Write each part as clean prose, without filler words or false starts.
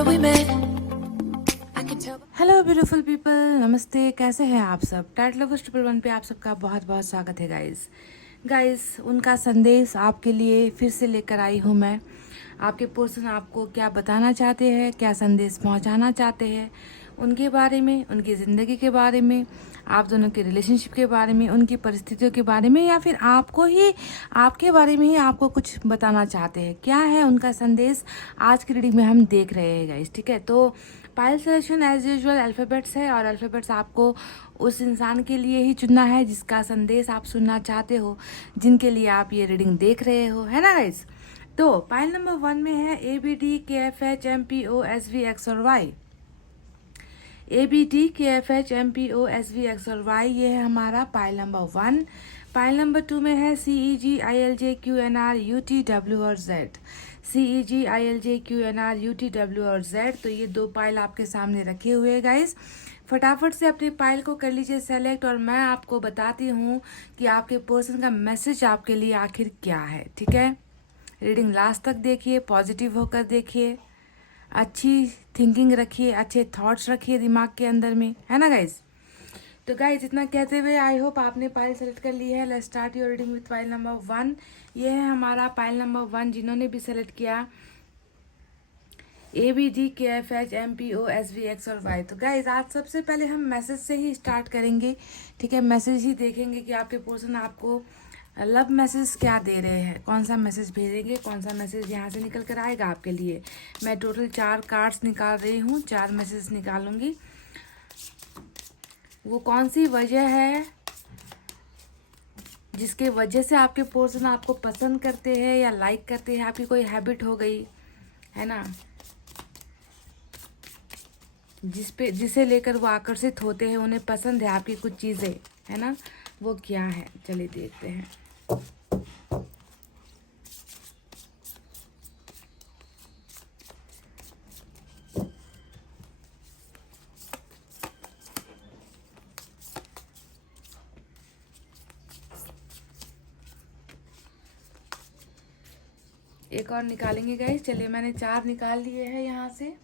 remember we met. I can tell. Hello beautiful people, नमस्ते। कैसे हैं आप सब? टाइट लवर्स 111 पे आप सबका बहुत बहुत स्वागत है गाइस। उनका संदेश आपके लिए फिर से लेकर आई हूँ मैं। आपके पर्सन आपको क्या बताना चाहते हैं, क्या संदेश पहुँचाना चाहते हैं, उनके बारे में, उनकी ज़िंदगी के बारे में, आप दोनों के रिलेशनशिप के बारे में, उनकी परिस्थितियों के बारे में, या फिर आपको ही, आपके बारे में ही आपको कुछ बताना चाहते हैं। क्या है उनका संदेश, आज की रीडिंग में हम देख रहे हैं गाइस। ठीक है, तो पायल सिलेक्शन एज यूजुअल अल्फ़ाबेट्स है, और अल्फ़ाबेट्स आपको उस इंसान के लिए ही चुनना है जिसका संदेश आप सुनना चाहते हो, जिनके लिए आप ये रीडिंग देख रहे हो, है ना गाइस। तो पायल नंबर 1 में है ABDKFHMPOSV X और Y। ABDKFHMPOSV X और Y, ये है हमारा पायल नंबर 1। पायल नंबर 2 में है CEGILJQNRUTW और Z। CEGILJQNRUTW और Z। तो ये दो पायल आपके सामने रखे हुए हैं गाइस। फटाफट से अपने पायल को कर लीजिए सेलेक्ट, और मैं आपको बताती हूँ कि आपके पर्सन का मैसेज आपके लिए आखिर क्या है। ठीक है, रीडिंग लास्ट तक देखिए, पॉजिटिव होकर देखिए, अच्छी थिंकिंग रखिए, अच्छे थॉट्स रखिए दिमाग के अंदर में, है ना गाइज। तो गाइज इतना कहते हुए आई होप आपने पायल सेलेक्ट कर ली है। Let's start your reading with pile number 1। ये है हमारा पायल नंबर 1। जिन्होंने भी सेलेक्ट किया ABDKFHMPOSV X और Y। तो गाइज आज सबसे पहले हम मैसेज से ही स्टार्ट करेंगे। ठीक है, मैसेज ही देखेंगे कि आपके पर्सन आपको लव मैसेज क्या दे रहे हैं, कौन सा मैसेज भेजेंगे, कौन सा मैसेज यहाँ से निकल कर आएगा आपके लिए। मैं टोटल 4 कार्ड्स निकाल रही हूँ, 4 मैसेज निकालूंगी। वो कौन सी वजह है जिसके वजह से आपके पर्सन आपको पसंद करते हैं या लाइक करते हैं, आपकी कोई हैबिट हो गई है ना, जिसे लेकर वो आकर्षित होते हैं, उन्हें पसंद है आपकी कुछ चीज़ें, है ना, वो क्या है, चलिए देखते हैं। एक और निकालेंगे गाइस। चलिए, मैंने 4 निकाल लिए हैं यहाँ से।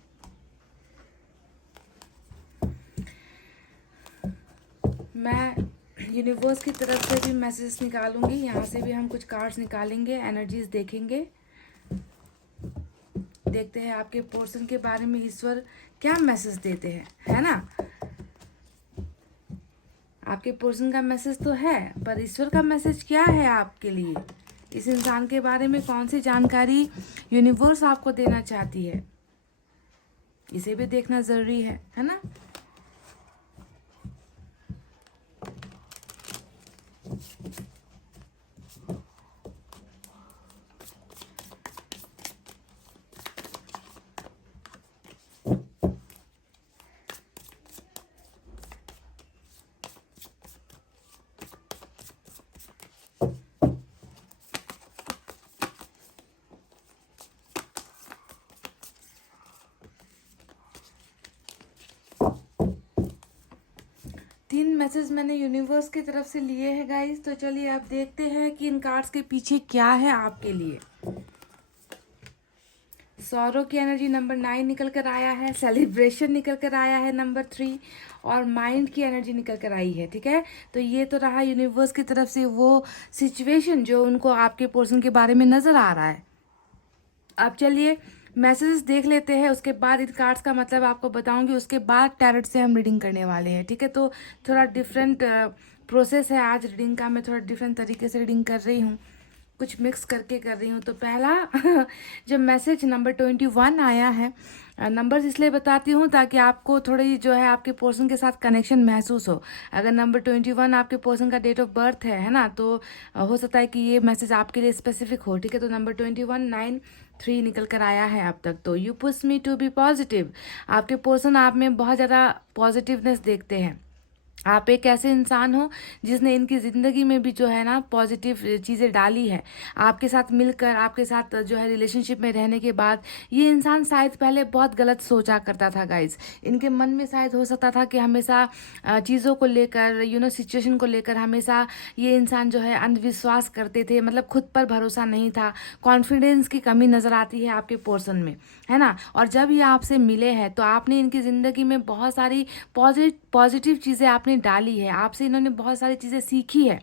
मैं यूनिवर्स की तरफ से भी मैसेज निकालूंगी, यहाँ से भी हम कुछ कार्ड्स निकालेंगे, एनर्जीज देखेंगे, देखते हैं आपके पर्सन के बारे में ईश्वर क्या मैसेज देते हैं, है ना। आपके पर्सन का मैसेज तो है, पर ईश्वर का मैसेज क्या है आपके लिए, इस इंसान के बारे में कौन सी जानकारी यूनिवर्स आपको देना चाहती है, इसे भी देखना जरूरी है ना। तीन मैसेज मैंने यूनिवर्स की तरफ से लिए हैं गाइस। तो चलिए आप देखते हैं कि इन कार्ड्स के पीछे क्या है आपके लिए। सौरो की एनर्जी नंबर 9 निकल कर आया है, सेलिब्रेशन निकल कर आया है नंबर 3, और माइंड की एनर्जी निकल कर आई है। ठीक है, तो ये तो रहा यूनिवर्स की तरफ से वो सिचुएशन जो उनको आपके पर्सन के बारे में नजर आ रहा है। अब चलिए मैसेजेस देख लेते हैं, उसके बाद इन कार्ड्स का मतलब आपको बताऊंगी, उसके बाद टैरोट से हम रीडिंग करने वाले हैं। ठीक है, तो थोड़ा डिफरेंट प्रोसेस है आज रीडिंग का, मैं थोड़ा डिफरेंट तरीके से रीडिंग कर रही हूँ, कुछ मिक्स करके कर रही हूँ। तो पहला जो मैसेज नंबर 21 आया है, नंबर्स इसलिए बताती हूँ ताकि आपको थोड़ी जो है आपके पर्सन के साथ कनेक्शन महसूस हो। अगर नंबर 21 आपके पर्सन का डेट ऑफ बर्थ है ना, तो हो सकता है कि ये मैसेज आपके लिए स्पेसिफिक हो। ठीक है, तो नंबर 21 9 3 निकल कर आया है अब तक। तो you push me to be positive, आपके पर्सन आप में बहुत ज़्यादा पॉजिटिवनेस देखते हैं, आप एक ऐसे इंसान हो जिसने इनकी ज़िंदगी में भी जो है ना पॉजिटिव चीज़ें डाली है। आपके साथ मिलकर, आपके साथ जो है रिलेशनशिप में रहने के बाद ये इंसान शायद पहले बहुत गलत सोचा करता था गाइज। इनके मन में शायद हो सकता था कि हमेशा चीज़ों को लेकर, सिचुएशन को लेकर हमेशा ये इंसान जो है अंधविश्वास करते थे, मतलब खुद पर भरोसा नहीं था, कॉन्फिडेंस की कमी नज़र आती है आपके पोर्शन में, है ना। और जब ये आपसे मिले हैं तो आपने इनकी ज़िंदगी में बहुत सारी पॉजिटिव चीज़ें आपने डाली है, आपसे इन्होंने बहुत सारी चीज़ें सीखी है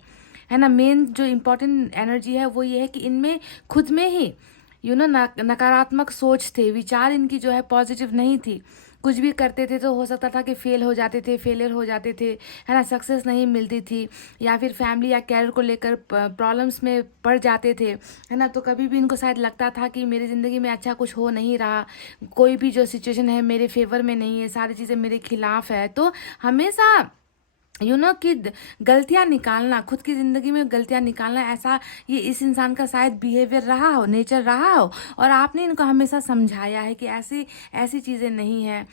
ना। मेन जो इम्पोर्टेंट एनर्जी है वो ये है कि इनमें खुद में ही नकारात्मक सोच थे, विचार इनकी जो है पॉजिटिव नहीं थी। कुछ भी करते थे तो हो सकता था कि फेलियर हो जाते थे, है ना, सक्सेस नहीं मिलती थी, या फिर फैमिली या कैरियर को लेकर प्रॉब्लम्स में पड़ जाते थे, है ना। तो कभी भी इनको शायद लगता था कि मेरी ज़िंदगी में अच्छा कुछ हो नहीं रहा, कोई भी जो सिचुएशन है मेरे फेवर में नहीं है, सारी चीज़ें मेरे खिलाफ है। तो हमेशा कि गलतियां निकालना, खुद की ज़िंदगी में गलतियां निकालना, ऐसा ये इस इंसान का शायद बिहेवियर रहा हो, नेचर रहा हो। और आपने इनको हमेशा समझाया है कि ऐसी ऐसी चीज़ें नहीं है,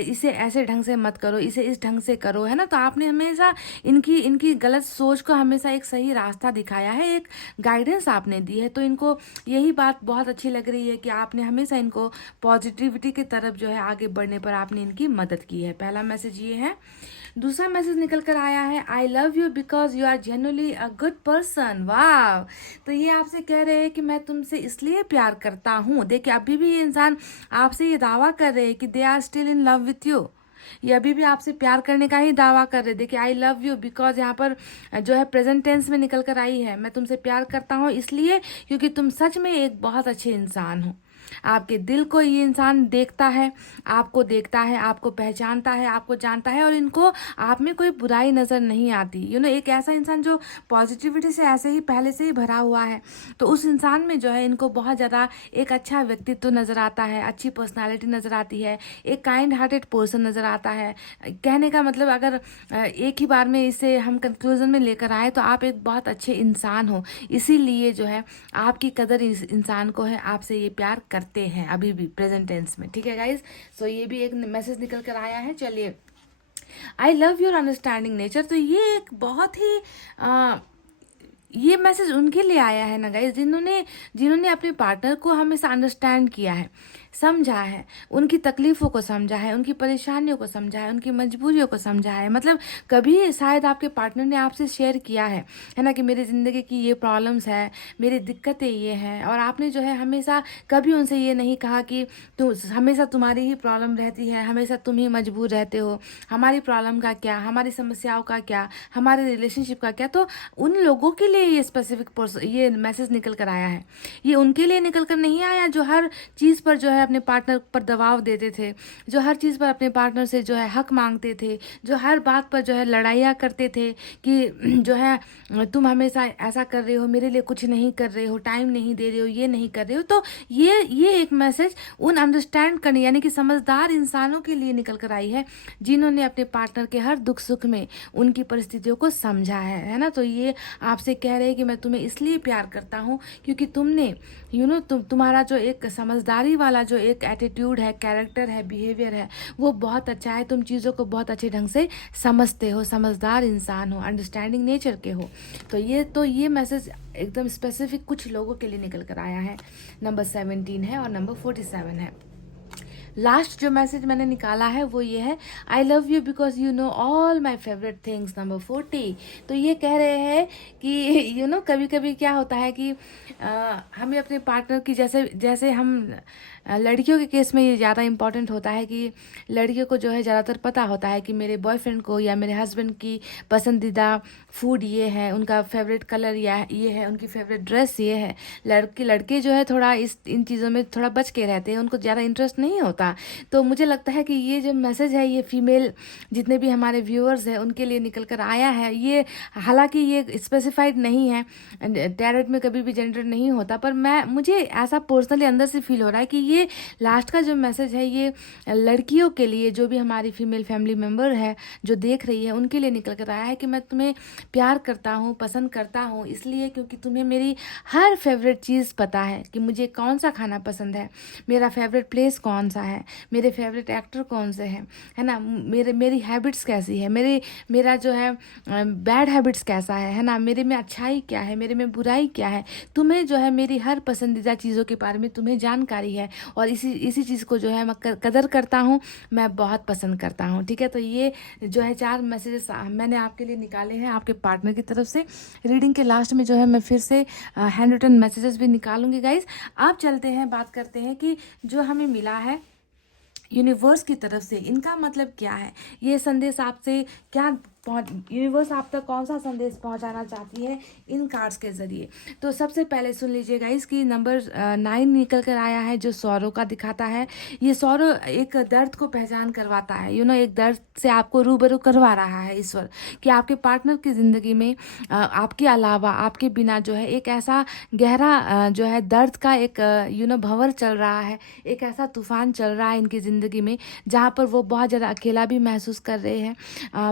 इसे ऐसे ढंग से मत करो, इसे इस ढंग से करो, है ना। तो आपने हमेशा इनकी गलत सोच को हमेशा एक सही रास्ता दिखाया है, एक गाइडेंस आपने दी है। तो इनको यही बात बहुत अच्छी लग रही है कि आपने हमेशा इनको पॉजिटिविटी की तरफ जो है आगे बढ़ने पर आपने इनकी मदद की है। पहला मैसेज ये है। दूसरा मैसेज निकल कर आया है, I love you because you are genuinely a good person. वाह। तो ये आपसे कह रहे हैं कि मैं तुमसे इसलिए प्यार करता हूँ। देखिए अभी भी ये इंसान आपसे ये दावा कर रहे हैं कि they are still in love with you. ये अभी भी आपसे प्यार करने का ही दावा कर रहे। देखिए आई लव यू बिकॉज यहाँ पर जो है प्रेजेंट टेंस में निकल कर आई है, मैं तुमसे प्यार करता हूँ इसलिए क्योंकि तुम सच में एक बहुत अच्छे इंसान हो। आपके दिल को ये इंसान देखता है, आपको देखता है, आपको पहचानता है, आपको जानता है, और इनको आप में कोई बुराई नज़र नहीं आती। एक ऐसा इंसान जो पॉजिटिविटी से ऐसे ही पहले से ही भरा हुआ है, तो उस इंसान में जो है इनको बहुत ज़्यादा एक अच्छा व्यक्तित्व नज़र आता है, अच्छी पर्सनालिटी नज़र आती है, एक काइंड हार्टेड पर्सन नज़र आता है। कहने का मतलब अगर एक ही बार में इसे हम कंक्लूजन में लेकर आए तो आप एक बहुत अच्छे इंसान हो, इसीलिए जो है आपकी कदर इस इंसान को है, आपसे ये प्यार करते हैं अभी भी प्रेजेंट टेंस में। ठीक है गाइज। सो ये भी एक मैसेज निकल कर आया है। चलिए, I love your understanding nature. तो ये एक बहुत ही ये मैसेज उनके लिए आया है ना गाइज, जिन्होंने अपने पार्टनर को हमेशा अंडरस्टैंड किया है, समझा है, उनकी तकलीफ़ों को समझा है, उनकी परेशानियों को समझा है, उनकी मजबूरियों को समझा है। मतलब कभी शायद आपके पार्टनर ने आपसे शेयर किया है ना, कि मेरी ज़िंदगी की ये प्रॉब्लम्स है, मेरी दिक्कतें ये हैं, और आपने जो है हमेशा कभी उनसे ये नहीं कहा कि हमेशा तुम्हारी ही प्रॉब्लम रहती है, हमेशा तुम ही मजबूर रहते हो, हमारी प्रॉब्लम का क्या, हमारी समस्याओं का क्या, हमारे रिलेशनशिप का क्या। तो उन लोगों के लिए ये स्पेसिफिक ये मैसेज निकल कर आया है। ये उनके लिए निकल कर नहीं आया जो हर चीज़ पर जो है अपने पार्टनर पर दबाव देते थे, जो हर चीज़ पर अपने पार्टनर से जो है हक मांगते थे, जो हर बात पर जो है लड़ाइयाँ करते थे कि जो है तुम हमेशा ऐसा कर रहे हो, मेरे लिए कुछ नहीं कर रहे हो, टाइम नहीं दे रहे हो, ये नहीं कर रहे हो। तो ये एक मैसेज उन अंडरस्टैंड करने यानी कि समझदार इंसानों के लिए निकल कर आई है, जिन्होंने अपने पार्टनर के हर दुख सुख में उनकी परिस्थितियों को समझा है ना। तो ये आपसे कह रहे हैं कि मैं तुम्हें इसलिए प्यार करता हूँ क्योंकि तुमने तुम्हारा जो एक समझदारी वाला जो एक एटीट्यूड है, कैरेक्टर है, बिहेवियर है, वो बहुत अच्छा है। तुम चीज़ों को बहुत अच्छे ढंग से समझते हो, समझदार इंसान हो, अंडरस्टैंडिंग नेचर के हो। तो ये मैसेज एकदम स्पेसिफिक कुछ लोगों के लिए निकल कर आया है। नंबर 17 है और नंबर 47 है। लास्ट जो मैसेज मैंने निकाला है वो ये है, I love you because you know all my favourite things. Number 40। तो ये कह रहे हैं कि कभी कभी क्या होता है कि हमें अपने पार्टनर की जैसे हम लड़कियों के केस में ये ज़्यादा इम्पॉर्टेंट होता है कि लड़कियों को जो है ज़्यादातर पता होता है कि मेरे बॉयफ्रेंड को या मेरे हस्बैंड की पसंदीदा फूड ये है, उनका फेवरेट कलर या ये है, उनकी फेवरेट ड्रेस ये है। लड़के जो है थोड़ा इन चीज़ों में थोड़ा बच के रहते हैं, उनको ज़्यादा इंटरेस्ट नहीं होता। तो मुझे लगता है कि ये जो मैसेज है ये फीमेल जितने भी हमारे व्यूअर्स हैं उनके लिए निकल कर आया है। ये हालांकि ये स्पेसिफाइड नहीं है, डायरेक्ट में कभी भी जेंडर नहीं होता, पर मुझे ऐसा पर्सनली अंदर से फील हो रहा है कि ये लास्ट का जो मैसेज है ये लड़कियों के लिए, जो भी हमारी फीमेल फैमिली मेम्बर है जो देख रही है, उनके लिए निकल कर आया है कि मैं तुम्हें प्यार करता हूँ, पसंद करता हूँ इसलिए क्योंकि तुम्हें मेरी हर फेवरेट चीज़ पता है कि मुझे कौन सा खाना पसंद है, मेरा फेवरेट प्लेस कौन सा है, मेरे फेवरेट एक्टर कौन से हैं, है ना, मेरी हैबिट्स कैसी है, मेरा जो है बैड हैबिट्स कैसा है ना, मेरे में अच्छाई क्या है, मेरे में बुराई क्या है। तुम्हें जो है मेरी हर पसंदीदा चीज़ों के बारे में तुम्हें जानकारी है, और इसी चीज़ को जो है मैं कदर करता हूँ, मैं बहुत पसंद करता हूँ। ठीक है, तो ये जो है 4 मैसेजेस मैंने आपके लिए निकाले हैं आपके पार्टनर की तरफ से। रीडिंग के लास्ट में जो है मैं फिर से हैंड रिटन मैसेजेस भी निकालूंगी गाइज। अब चलते हैं, बात करते हैं कि जो हमें मिला है यूनिवर्स की तरफ से, इनका मतलब क्या है, ये संदेश आपसे क्या यूनिवर्स आप तक कौन सा संदेश पहुंचाना चाहती है इन कार्ड्स के जरिए। तो सबसे पहले सुन लीजिए गाइस कि नंबर 9 निकल कर आया है, जो सौरों का दिखाता है। ये सौरों एक दर्द को पहचान करवाता है, एक दर्द से आपको रूबरू करवा रहा है ईश्वर, कि आपके पार्टनर की ज़िंदगी में आपके अलावा, आपके बिना जो है एक ऐसा गहरा जो है दर्द का एक भंवर चल रहा है, एक ऐसा तूफान चल रहा है इनकी ज़िंदगी में, जहाँ पर वो बहुत ज़्यादा अकेला भी महसूस कर रहे हैं,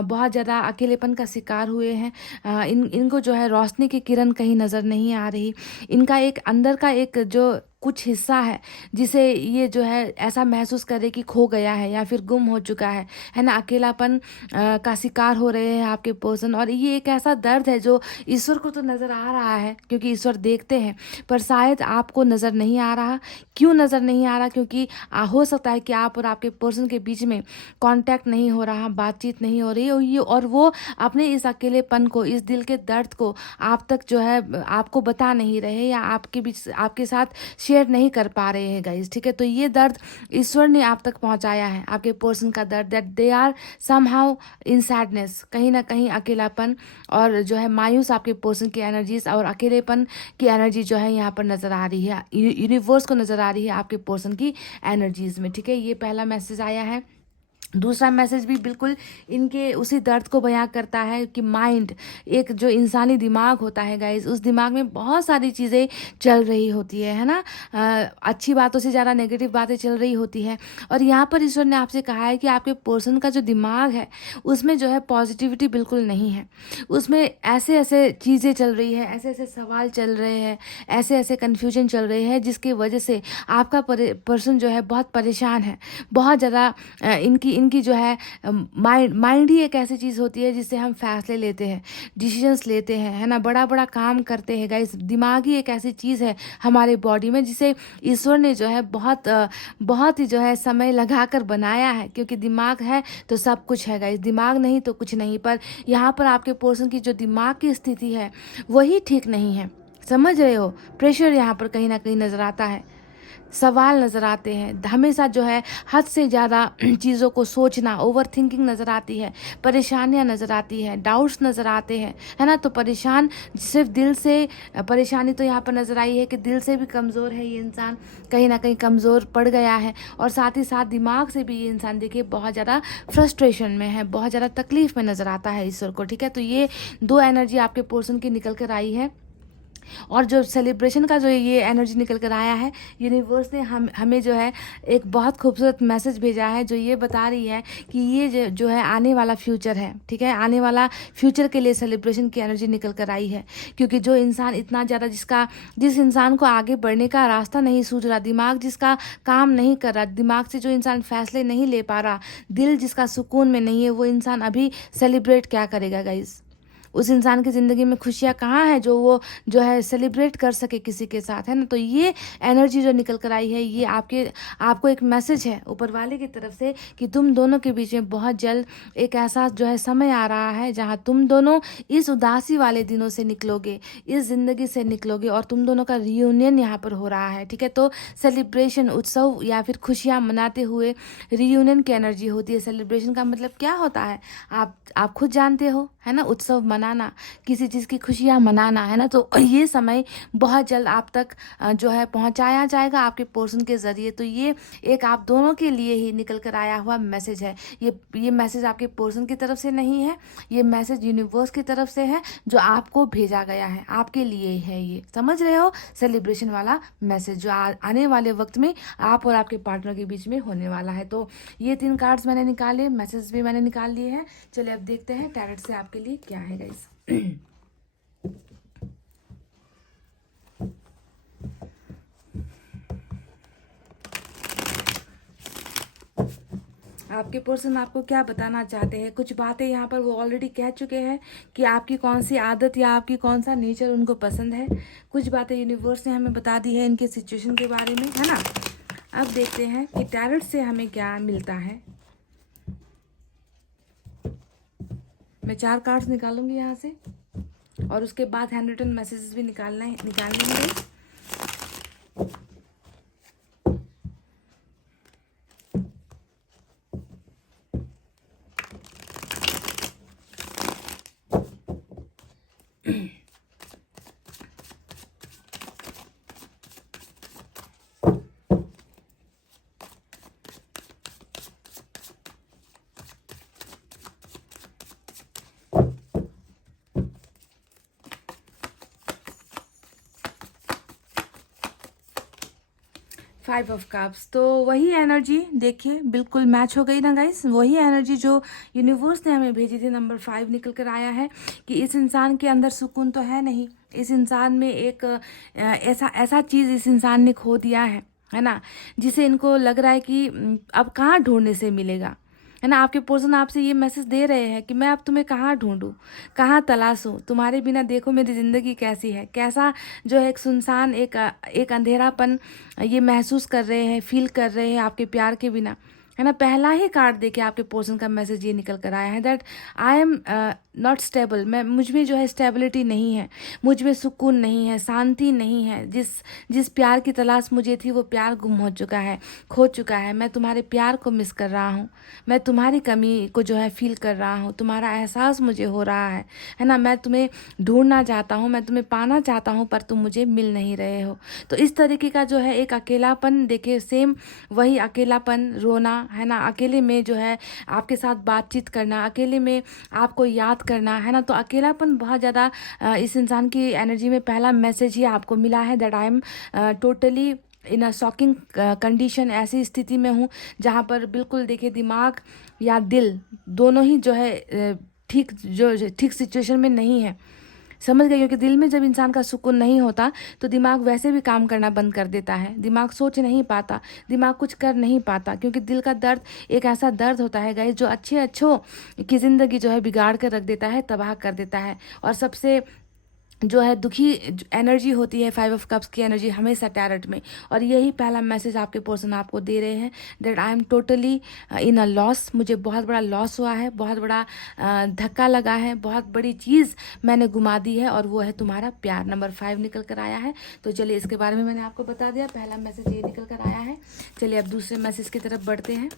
बहुत ज़्यादा अकेलेपन का शिकार हुए हैं। इनको जो है रोशनी की किरण कहीं नज़र नहीं आ रही। इनका एक अंदर का एक जो कुछ हिस्सा है जिसे ये जो है ऐसा महसूस करे कि खो गया है या फिर गुम हो चुका है ना, अकेलापन का शिकार हो रहे हैं आपके पर्सन। और ये एक ऐसा दर्द है जो ईश्वर को तो नज़र आ रहा है, क्योंकि ईश्वर देखते हैं, पर शायद आपको नज़र नहीं आ रहा। क्यों नज़र नहीं आ रहा? क्योंकि हो सकता है कि आप और आपके पर्सन के बीच में कांटेक्ट नहीं हो रहा, बातचीत नहीं हो रही, और वो अपने इस अकेलेपन को, इस दिल के दर्द को आप तक जो है आपको बता नहीं रहे, या आपके बीच आपके साथ शेयर नहीं कर पा रहे हैं गाइस। ठीक है, तो ये दर्द ईश्वर ने आप तक पहुंचाया है, आपके पर्सन का दर्द, that they are somehow in sadness, कहीं ना कहीं अकेलापन और जो है मायूस आपके पर्सन की एनर्जीज और अकेलेपन की एनर्जी जो है यहाँ पर नज़र आ रही है, यूनिवर्स को नज़र आ रही है आपके पर्सन की एनर्जीज में। ठीक है, ये पहला मैसेज आया है। दूसरा मैसेज भी बिल्कुल इनके उसी दर्द को बयां करता है कि माइंड, एक जो इंसानी दिमाग होता है गाइस, उस दिमाग में बहुत सारी चीज़ें चल रही होती है ना, अच्छी बातों से ज़्यादा नेगेटिव बातें चल रही होती है। और यहाँ पर ईश्वर ने आपसे कहा है कि आपके पर्सन का जो दिमाग है उसमें जो है पॉजिटिविटी बिल्कुल नहीं है, उसमें ऐसे ऐसे चीज़ें चल रही है, ऐसे ऐसे सवाल चल रहे हैं, ऐसे ऐसे कन्फ्यूजन चल रहे हैं, जिसकी वजह से आपका पर्सन जो है बहुत परेशान है, बहुत ज़्यादा इनकी जो है माइंड ही एक ऐसी चीज़ होती है जिससे हम फैसले लेते हैं, डिसीजंस लेते हैं, है ना, बड़ा बड़ा काम करते हैं गाइस। दिमाग ही एक ऐसी चीज़ है हमारे बॉडी में जिसे ईश्वर ने जो है बहुत ही जो है समय लगा कर बनाया है, क्योंकि दिमाग है तो सब कुछ है गाइस, दिमाग नहीं तो कुछ नहीं। पर यहाँ पर आपके पर्सन की जो दिमाग की स्थिति है वही ठीक नहीं है, समझ रहे हो, प्रेशर यहाँ पर कहीं ना कहीं नज़र आता है, सवाल नज़र आते हैं, हमेशा जो है हद से ज़्यादा चीज़ों को सोचना, ओवर थिंकिंग नज़र आती है, परेशानियां नज़र आती है, डाउट्स नज़र आते हैं, है ना। तो परेशान सिर्फ दिल से परेशानी तो यहाँ पर नज़र आई है कि दिल से भी कमज़ोर है ये इंसान, कहीं ना कहीं कमज़ोर पड़ गया है, और साथ ही साथ दिमाग से भी ये इंसान देखिए बहुत ज़्यादा फ्रस्ट्रेशन में है, बहुत ज़्यादा तकलीफ में नज़र आता है ईश्वर को। ठीक है, तो ये 2 एनर्जी आपके पर्सन की निकल कर आई है। और जो सेलिब्रेशन का जो ये एनर्जी निकल कर आया है, यूनिवर्स ने हमें जो है एक बहुत खूबसूरत मैसेज भेजा है, जो ये बता रही है कि ये जो है आने वाला फ्यूचर है। ठीक है, आने वाला फ्यूचर के लिए सेलिब्रेशन की एनर्जी निकल कर आई है, क्योंकि जो इंसान इतना ज़्यादा जिस इंसान को आगे बढ़ने का रास्ता नहीं सूझ रहा, दिमाग जिसका काम नहीं कर रहा, दिमाग से जो इंसान फैसले नहीं ले पा रहा, दिल जिसका सुकून में नहीं है, वो इंसान अभी सेलिब्रेट क्या करेगा गाइस? उस इंसान की ज़िंदगी में खुशियाँ कहाँ है जो वो जो है सेलिब्रेट कर सके किसी के साथ, है ना। तो ये एनर्जी जो निकल कर आई है, ये आपको एक मैसेज है ऊपर वाले की तरफ से कि तुम दोनों के बीच में बहुत जल्द एक ऐसा जो है समय आ रहा है जहाँ तुम दोनों इस उदासी वाले दिनों से निकलोगे, इस ज़िंदगी से निकलोगे, और तुम दोनों का रियूनियन यहाँ पर हो रहा है। ठीक है, तो सेलिब्रेशन, उत्सव या फिर खुशियाँ मनाते हुए रियूनियन की एनर्जी होती है। सेलिब्रेशन का मतलब क्या होता है आप खुद जानते हो, है ना, उत्सव मनाना, किसी चीज़ की खुशियाँ मनाना, है ना। तो ये समय बहुत जल्द आप तक जो है पहुंचाया जाएगा आपके पर्सन के ज़रिए। तो ये एक आप दोनों के लिए ही निकल कर आया हुआ मैसेज है। ये मैसेज आपके पर्सन की तरफ से नहीं है, ये मैसेज यूनिवर्स की तरफ से है, जो आपको भेजा गया है, आपके लिए है। ये समझ रहे हो, सेलिब्रेशन वाला मैसेज जो आने वाले वक्त में आप और आपके पार्टनर के बीच में होने वाला है। तो ये 3 कार्ड्स मैंने निकाले, मैसेज भी मैंने निकाल लिए हैं। चलिए अब देखते हैं टैरेट से आपके लिए क्या है गाइस। आपके पर्सन आपको क्या बताना चाहते हैं। कुछ बातें यहाँ पर वो ऑलरेडी कह चुके हैं कि आपकी कौन सी आदत या आपकी कौन सा नेचर उनको पसंद है। कुछ बातें यूनिवर्स ने हमें बता दी है इनके सिचुएशन के बारे में, है ना। अब देखते हैं कि टैरोट से हमें क्या मिलता है। मैं 4 कार्ड्स निकालूंगी यहाँ से और उसके बाद हैंड रिटन मैसेजेस भी निकालने होंगे। 5 ऑफ कप्स, तो वही एनर्जी देखिए बिल्कुल मैच हो गई ना गाइस। वही एनर्जी जो यूनिवर्स ने हमें भेजी थी, नंबर 5 निकल कर आया है कि इस इंसान के अंदर सुकून तो है नहीं, इस इंसान में एक ऐसा चीज़ इस इंसान ने खो दिया है ना, जिसे इनको लग रहा है कि अब कहाँ ढूंढने से मिलेगा, है ना। आपके पर्सन आपसे ये मैसेज दे रहे हैं कि मैं अब तुम्हें कहाँ ढूंढूं, कहाँ तलाशूं, तुम्हारे बिना देखो मेरी ज़िंदगी कैसी है, कैसा जो है एक सुनसान एक अंधेरापन ये महसूस कर रहे हैं, फील कर रहे हैं आपके प्यार के बिना, है ना। पहला ही कार्ड देके आपके पर्सन का मैसेज ये निकल कर आया है that I am not stable, मैं मुझ में जो है स्टेबिलिटी नहीं है, मुझ में सुकून नहीं है, शांति नहीं है। जिस प्यार की तलाश मुझे थी वो प्यार गुम हो चुका है, खो चुका है। मैं तुम्हारे प्यार को मिस कर रहा हूँ, मैं तुम्हारी कमी को जो है फील कर रहा हूँ, तुम्हारा एहसास मुझे हो रहा है ना। मैं तुम्हें ढूंढना चाहता हूँ, मैं तुम्हें पाना चाहता हूँ, पर तुम मुझे मिल नहीं रहे हो। तो इस तरीके का जो है एक अकेलापन, देखिए सेम वही अकेलापन, रोना, है ना, अकेले में जो है आपके साथ बातचीत करना, अकेले में आपको याद करना, है ना। तो अकेलापन बहुत ज़्यादा इस इंसान की एनर्जी में पहला मैसेज ही आपको मिला है that I am totally in a shocking condition, ऐसी स्थिति में हूँ जहाँ पर बिल्कुल देखिए दिमाग या दिल दोनों ही जो है ठीक सिचुएशन में नहीं है। समझ गई, क्योंकि दिल में जब इंसान का सुकून नहीं होता तो दिमाग वैसे भी काम करना बंद कर देता है, दिमाग सोच नहीं पाता, दिमाग कुछ कर नहीं पाता, क्योंकि दिल का दर्द एक ऐसा दर्द होता है गाइस जो अच्छों की ज़िंदगी जो है बिगाड़ कर रख देता है, तबाह कर देता है। और सबसे जो है दुखी एनर्जी होती है 5 ऑफ कप्स की एनर्जी हमेशा टैरट में। और यही पहला मैसेज आपके पर्सन आपको दे रहे हैं that I am totally in a loss, मुझे बहुत बड़ा लॉस हुआ है, बहुत बड़ा धक्का लगा है, बहुत बड़ी चीज़ मैंने गुमा दी है, और वो है तुम्हारा प्यार। नंबर 5 निकल कर आया है। तो चलिए इसके बारे में मैंने आपको बता दिया, पहला मैसेज ये निकल कर आया है। चलिए अब दूसरे मैसेज की तरफ बढ़ते हैं।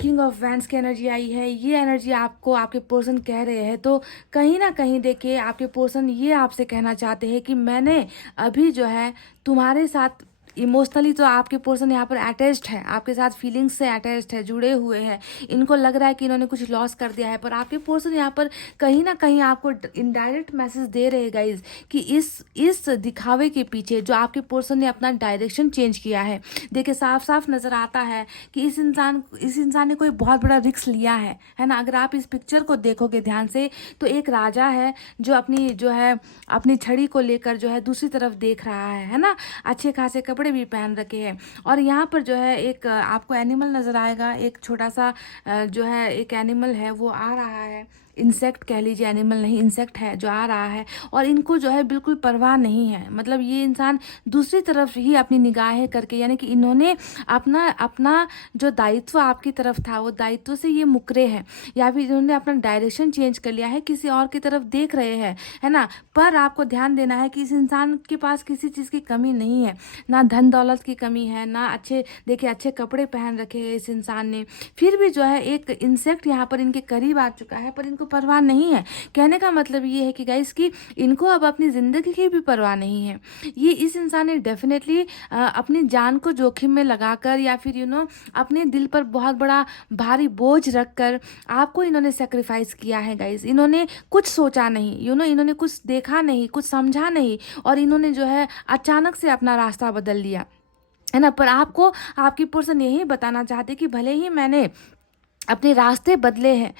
किंग ऑफ वैंड्स की एनर्जी आई है। ये एनर्जी आपको आपके पर्सन कह रहे हैं, तो कहीं ना कहीं देखिए आपके पर्सन ये आपसे कहना चाहते हैं कि मैंने अभी जो है तुम्हारे साथ इमोशनली, तो आपके पर्सन यहाँ पर अटैच्ड है, आपके साथ फीलिंग्स से अटैच्ड है, जुड़े हुए हैं। इनको लग रहा है कि इन्होंने कुछ लॉस कर दिया है, पर आपके पर्सन यहाँ पर कहीं ना कहीं आपको इनडायरेक्ट मैसेज दे रहे गाइज कि इस दिखावे के पीछे जो आपके पर्सन ने अपना डायरेक्शन चेंज किया है, देखिए साफ साफ नज़र आता है कि इस इंसान ने कोई बहुत बड़ा रिस्क लिया है ना। अगर आप इस पिक्चर को देखोगे ध्यान से तो एक राजा है जो अपनी छड़ी को लेकर जो है दूसरी तरफ देख रहा है ना। अच्छे खासे कपड़े भी पहन रखे हैं, और यहाँ पर जो है एक आपको एनिमल नजर आएगा, एक छोटा सा जो है एक एनिमल है वो आ रहा है, इंसेक्ट कह लीजिए, एनिमल नहीं इंसेक्ट है जो आ रहा है, और इनको जो है बिल्कुल परवाह नहीं है। मतलब ये इंसान दूसरी तरफ ही अपनी निगाहें करके, यानी कि इन्होंने अपना जो दायित्व आपकी तरफ था वो दायित्व से ये मुकरे हैं, या फिर इन्होंने अपना डायरेक्शन चेंज कर लिया है, किसी और की तरफ देख रहे हैं, है ना। पर आपको ध्यान देना है कि इस इंसान के पास किसी चीज़ की कमी नहीं है, ना धन दौलत की कमी है, ना अच्छे कपड़े पहन रखे हैं इस इंसान ने। फिर भी जो है एक इंसेक्ट यहाँ पर इनके करीब आ चुका है, पर इनको परवाह नहीं है। कहने का मतलब ये है कि गाइस कि इनको अब अपनी ज़िंदगी की भी परवाह नहीं है। ये इस इंसान ने डेफिनेटली अपनी जान को जोखिम में लगाकर, या फिर अपने दिल पर बहुत बड़ा भारी बोझ रखकर आपको इन्होंने सेक्रीफाइस किया है गाइस। इन्होंने कुछ सोचा नहीं, इन्होंने कुछ देखा नहीं, कुछ समझा नहीं, और इन्होंने जो है अचानक से अपना रास्ता बदल लिया, है ना। पर आपको आपकी पर्सन यही बताना चाहते कि भले ही मैंने अपने रास्ते बदले हैं,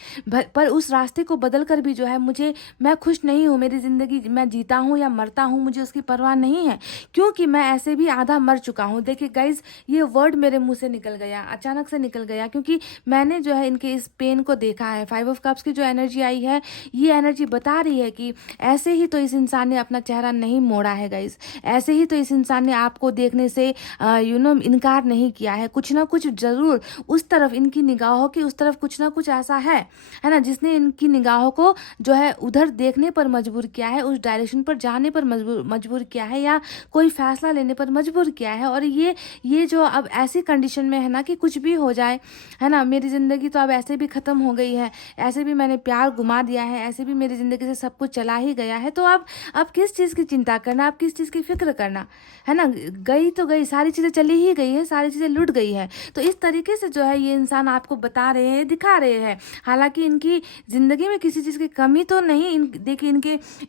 पर उस रास्ते को बदल कर भी जो है मैं खुश नहीं हूँ। मेरी ज़िंदगी मैं जीता हूँ या मरता हूँ मुझे उसकी परवाह नहीं है, क्योंकि मैं ऐसे भी आधा मर चुका हूँ। देखिए गाइज, ये वर्ड मेरे मुंह से निकल गया, अचानक से निकल गया, क्योंकि मैंने जो है इनके इस पेन को देखा है। 5 ऑफ कप्स की जो एनर्जी आई है, ये एनर्जी बता रही है कि ऐसे ही तो इस इंसान ने अपना चेहरा नहीं मोड़ा है गाइज, ऐसे ही तो इस इंसान ने आपको देखने से इनकार नहीं किया है। कुछ ना कुछ ज़रूर उस तरफ इनकी निगाहों की उस तरफ कुछ ना कुछ ऐसा है ना, जिसने इनकी निगाहों को जो है उधर देखने पर मजबूर किया है, उस डायरेक्शन पर जाने पर मजबूर किया है, या कोई फैसला लेने पर मजबूर किया है। और ये जो अब ऐसी कंडीशन में है ना कि कुछ भी हो जाए, है ना, मेरी ज़िंदगी तो अब ऐसे भी ख़त्म हो गई है, ऐसे भी मैंने प्यार गुमा दिया है, ऐसे भी मेरी ज़िंदगी से सब कुछ चला ही गया है, तो अब किस चीज़ की चिंता करना, अब किस चीज़ की फिक्र करना, है ना। गई तो गई, सारी चीज़ें चली ही गई है, सारी चीज़ें लुट गई है। तो इस तरीके से जो है ये इंसान आपको बता रहे हैं, दिखा रहे हैं। हालांकि इनकी ज़िंदगी में किसी चीज़ की कमी तो नहीं, देखिए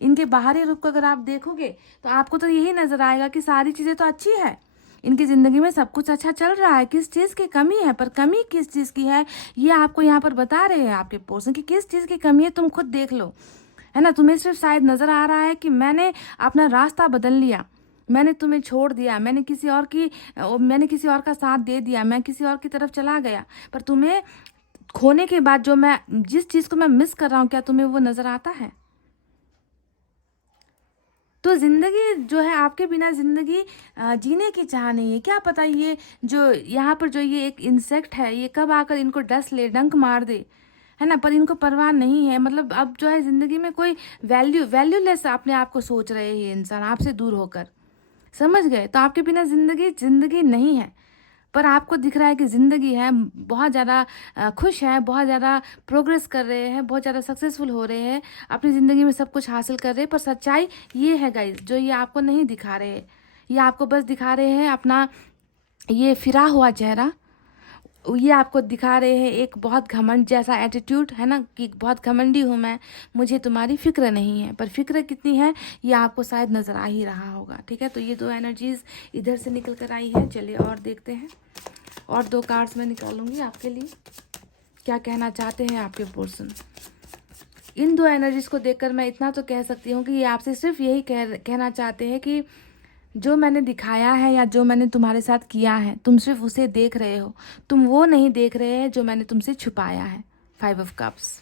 इनके बाहरी रूप को अगर आप देखोगे तो आपको तो यही नज़र आएगा कि सारी चीज़ें तो अच्छी है, इनकी ज़िंदगी में सब कुछ अच्छा चल रहा है। किस चीज़ की कमी है, पर कमी किस चीज़ की है ये आपको यहाँ पर बता रहे हैं आपके पोर्शन की। किस चीज़ की कमी है तुम खुद देख लो, है ना। तुम्हें सिर्फ शायद नज़र आ रहा है कि मैंने अपना रास्ता बदल लिया, मैंने तुम्हें छोड़ दिया, मैंने किसी और का साथ दे दिया, मैं किसी और की तरफ चला गया। पर तुम्हें खोने के बाद जिस चीज़ को मैं मिस कर रहा हूँ, क्या तुम्हें वो नज़र आता है? तो ज़िंदगी जो है आपके बिना ज़िंदगी जीने की चाह नहीं है। क्या पता ये जो यहाँ पर जो ये एक इंसेक्ट है, ये कब आकर इनको डंक मार दे, है ना। पर इनको परवाह नहीं है। मतलब अब जो है ज़िंदगी में कोई वैल्यूलेस अपने आप को सोच रहे हैं इंसान, आपसे दूर होकर, समझ गए। तो आपके बिना ज़िंदगी नहीं है, पर आपको दिख रहा है कि ज़िंदगी है, बहुत ज़्यादा खुश है, बहुत ज़्यादा प्रोग्रेस कर रहे हैं, बहुत ज़्यादा सक्सेसफुल हो रहे हैं, अपनी ज़िंदगी में सब कुछ हासिल कर रहे हैं। पर सच्चाई ये है गाइस, जो ये आपको नहीं दिखा रहे हैं, ये आपको बस दिखा रहे हैं अपना ये फिरा हुआ चेहरा। ये आपको दिखा रहे हैं एक बहुत घमंड जैसा एटीट्यूड, है ना, कि बहुत घमंडी हूँ मैं, मुझे तुम्हारी फिक्र नहीं है। पर फिक्र कितनी है ये आपको शायद नज़र आ ही रहा होगा। ठीक है, तो ये दो एनर्जीज इधर से निकल कर आई है। चलिए और देखते हैं, और 2 कार्ड्स मैं निकालूंगी आपके लिए, क्या कहना चाहते हैं आपके पर्सन। इन 2 एनर्जीज को देखकर मैं इतना तो कह सकती हूँ कि ये आपसे सिर्फ यही कहना चाहते हैं कि जो मैंने दिखाया है या जो मैंने तुम्हारे साथ किया है, तुम सिर्फ उसे देख रहे हो, तुम वो नहीं देख रहे हैं जो मैंने तुमसे छुपाया है। 5 ऑफ कप्स।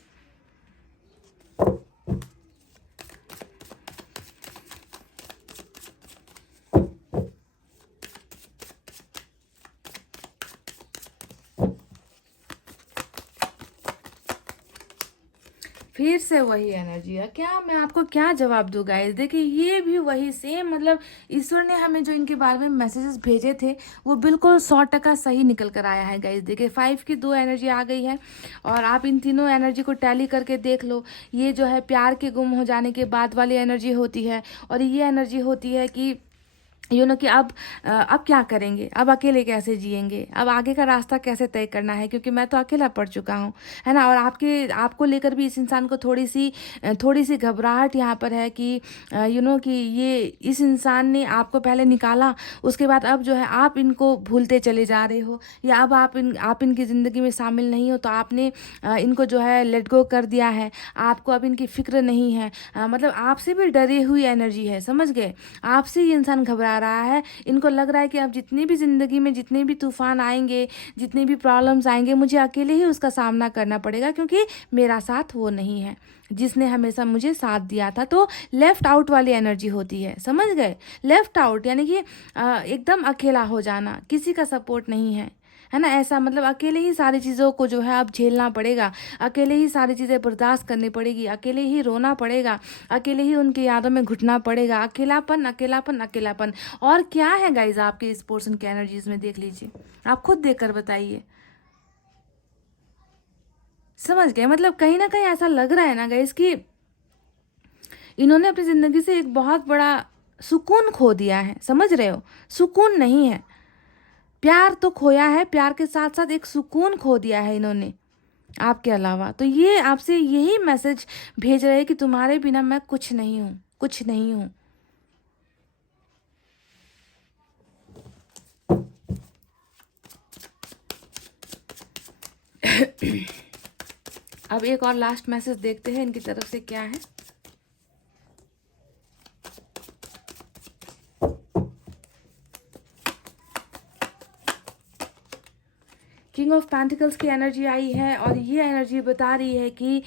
फिर से वही एनर्जी है। क्या मैं आपको क्या जवाब दूँ गाइस। देखिए ये भी वही सेम, मतलब ईश्वर ने हमें जो इनके बारे में मैसेजेस भेजे थे वो बिल्कुल 100% सही निकल कर आया है गाइस। देखिए 5 की 2 एनर्जी आ गई है, और आप इन तीनों एनर्जी को टैली करके देख लो। ये जो है प्यार के गुम हो जाने के बाद वाली एनर्जी होती है, और ये एनर्जी होती है कि कि अब क्या करेंगे, अब अकेले कैसे जिएंगे, अब आगे का रास्ता कैसे तय करना है, क्योंकि मैं तो अकेला पड़ चुका हूँ, है ना। और आपको लेकर भी इस इंसान को थोड़ी सी घबराहट यहाँ पर है कि कि ये इस इंसान ने आपको पहले निकाला, उसके बाद अब जो है आप इनको भूलते चले जा रहे हो, या अब आप इनकी ज़िंदगी में शामिल नहीं हो, तो आपने इनको जो है लेट गो कर दिया है, आपको अब इनकी फिक्र नहीं है। मतलब आपसे भी डरी हुई एनर्जी है, समझ गए। आपसे ये इंसान घबरा रहा है, इनको लग रहा है कि अब जितनी भी ज़िंदगी में जितने भी तूफान आएंगे, जितनी भी प्रॉब्लम्स आएंगे, मुझे अकेले ही उसका सामना करना पड़ेगा, क्योंकि मेरा साथ वो नहीं है जिसने हमेशा मुझे साथ दिया था। तो लेफ्ट आउट वाली एनर्जी होती है, समझ गए। लेफ्ट आउट यानी कि एकदम अकेला हो जाना, किसी का सपोर्ट नहीं है ना। ऐसा मतलब अकेले ही सारी चीज़ों को जो है अब झेलना पड़ेगा, अकेले ही सारी चीज़ें बर्दाश्त करनी पड़ेगी, अकेले ही रोना पड़ेगा, अकेले ही उनकी यादों में घुटना पड़ेगा। अकेलापन अकेलापन अकेलापन। और क्या है गाइज आपके इस पोर्शन की एनर्जीज में, देख लीजिए, आप खुद देख कर बताइए। समझ गए, मतलब कहीं ना कहीं ऐसा लग रहा है ना गाइज कि इन्होंने अपनी ज़िंदगी से एक बहुत बड़ा सुकून खो दिया है, समझ रहे हो। सुकून नहीं है, प्यार तो खोया है, प्यार के साथ साथ एक सुकून खो दिया है इन्होंने आपके अलावा। तो ये आपसे यही मैसेज भेज रहे हैं कि तुम्हारे बिना मैं कुछ नहीं हूँ, कुछ नहीं हूँ। अब एक और लास्ट मैसेज देखते हैं इनकी तरफ से क्या है। किंग ऑफ पेंटिकल्स की एनर्जी आई है और ये एनर्जी बता रही है कि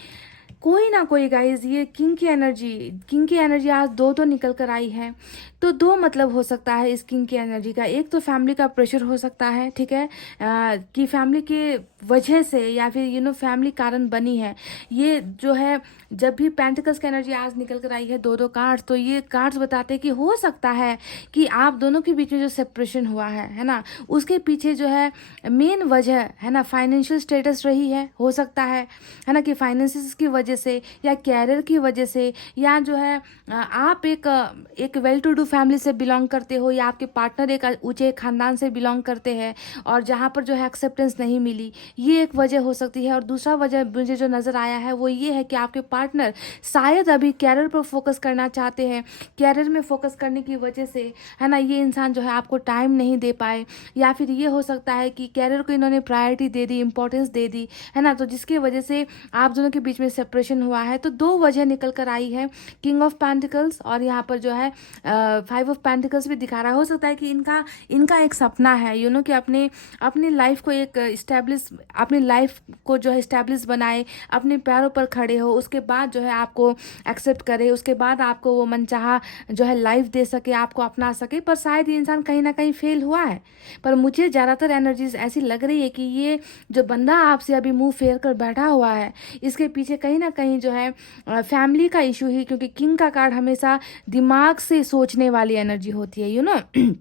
कोई ना कोई गाइज, ये किंग की एनर्जी आज दो निकल कर आई है। तो दो मतलब हो सकता है इस किंग की एनर्जी का। एक तो फैमिली का प्रेशर हो सकता है, ठीक है, कि फैमिली के वजह से या फिर फैमिली कारण बनी है। ये जो है, जब भी पेंटिकल्स की एनर्जी आज निकल कर आई है दो कार्ड्स, तो ये कार्ड्स बताते हैं कि हो सकता है कि आप दोनों के बीच में जो सेपरेशन हुआ है ना, उसके पीछे जो है मेन वजह है ना फाइनेंशियल स्टेटस रही है। हो सकता है ना, कि फाइनेंसिस की वजह से या कैरियर की वजह से, या जो है आप एक वेल टू डू फैमिली से बिलोंग करते हो, या आपके पार्टनर एक ऊंचे खानदान से बिलोंग करते हैं और जहाँ पर जो है एक्सेप्टेंस नहीं मिली, ये एक वजह हो सकती है। और दूसरा वजह मुझे जो नज़र आया है वो ये है कि आपके पार्टनर शायद अभी कैरियर पर फोकस करना चाहते हैं। कैरियर में फोकस करने की वजह से है ना, ये इंसान जो है आपको टाइम नहीं दे पाए, या फिर ये हो सकता है कि कैरियर को इन्होंने प्रायोरिटी दे दी, इंपॉर्टेंस दे दी, है ना, तो जिसकी वजह से आप दोनों के बीच में सेपरेशन हुआ है। तो दो वजह निकल कर आई है, किंग ऑफ पेंटिकल्स और यहाँ पर जो है 5 ऑफ पेंटिकल्स भी दिखा रहा है। हो सकता है कि इनका एक सपना है कि अपनी लाइफ को अपनी लाइफ को जो है स्टैब्लिश बनाए, अपने पैरों पर खड़े हो, उसके बाद जो है आपको एक्सेप्ट करे, उसके बाद आपको वो मनचाहा जो है लाइफ दे सके, आपको अपना सके। पर शायद ये इंसान कहीं ना कहीं फेल हुआ है। पर मुझे ज़्यादातर एनर्जीज ऐसी लग रही है कि ये जो बंदा आपसे अभी मुंह फेर कर बैठा हुआ है, इसके पीछे कहीं ना कहीं जो है फैमिली का इशू ही, क्योंकि किंग का कार्ड हमेशा दिमाग से सोचने वाली एनर्जी होती है।